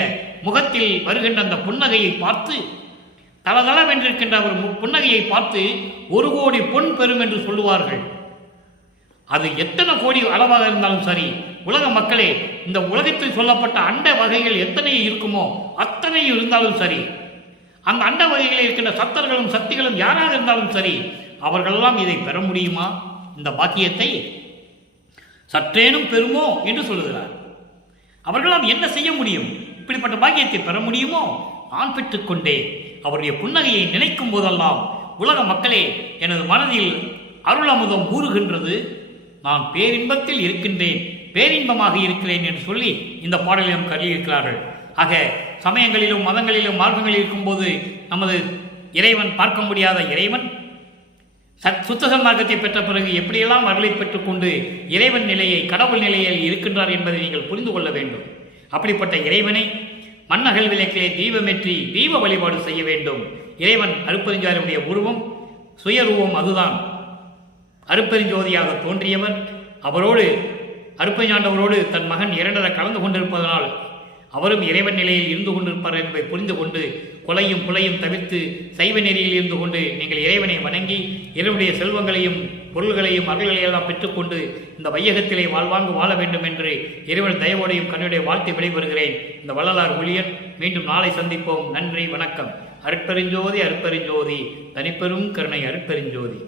முகத்தில் வருகின்ற அந்த புன்னகையை பார்த்து, தளதளவென்றிருக்கின்ற ஒரு புன்னகையை பார்த்து 1 கோடி பொன் பெறும் என்று சொல்லுவார்கள். அது எத்தனை கோடி அளவாக இருந்தாலும் சரி, உலக மக்களே, இந்த உலகத்தில் சொல்லப்பட்ட அண்ட வகைகள் எத்தனை இருக்குமோ அத்தனை இருந்தாலும் சரி, அந்த அண்ட வகைகளில் இருக்கின்ற சத்தர்களும் சக்திகளும் யாராக இருந்தாலும் சரி, அவர்களெல்லாம் இதை பெற முடியுமா? இந்த பாக்கியத்தை சற்றேனும் பெறுமோ என்று சொல்லுகிறார். அவர்களாம் என்ன செய்ய முடியும்? இப்படிப்பட்ட பாக்கியத்தை பெற முடியுமோ? நான் பெற்றுக்கொண்டே. அவருடைய புன்னகையை நினைக்கும் போதெல்லாம் உலக மக்களே, எனது மனதில் அருள் அமுதம் ஊறுகின்றது, நான் பேரின்பத்தில் இருக்கின்றேன், பேரின்பமாக இருக்கிறேன் என்று சொல்லி இந்த பாடலிலும் கருதியிருக்கிறார்கள். ஆக சமயங்களிலும் மதங்களிலும் மார்க்கங்களில் இருக்கும்போது நமது இறைவன், பார்க்க முடியாத இறைவன், சுத்த சன்மார்க்கத்தை பெற்ற பிறகு எப்படியெல்லாம் அருளை பெற்றுக்கொண்டு இறைவன் நிலையை, கடவுள் நிலையில் இருக்கின்றார் என்பதை நீங்கள் புரிந்து கொள்ள வேண்டும். அப்படிப்பட்ட இறைவனை மண்ணகல் விளக்கிலே தீபமேற்றி தீப வழிபாடு செய்ய வேண்டும். இறைவன் அருட்பெருஞ்சாரியுடைய உருவம், சுயரூபம் அதுதான். அருட்பெருஞ்சோதியாக தோன்றியவர், அவரோடு அருட்பெருஞ்சாண்டவரோடு தன் மகன் இரண்டர கலந்து கொண்டிருப்பதனால் அவரும் இறைவன் நிலையில் இருந்து கொண்டிருப்பார் என்பதை புரிந்து கொண்டு கொலையும் புலையும் தவிர்த்து சைவ நெறியில் இருந்து கொண்டு நீங்கள் இறைவனை வணங்கி இறைவனுடைய செல்வங்களையும் பொருள்களையும் அருள்களையும் எல்லாம் பெற்றுக்கொண்டு இந்த வையகத்திலே வாழ்வாங்கு வாழ வேண்டும் என்று இறைவன் தயவோடையும் கண்ணுடைய வாழ்த்தை விடைபெறுகிறேன். இந்த வள்ளலார் ஊழியன். மீண்டும் நாளை சந்திப்போம். நன்றி, வணக்கம். அருட்பெருஞ்சோதி அருட்பெருஞ்சோதி, தனிப்பெரும் கருணை அருட்பெருஞ்சோதி.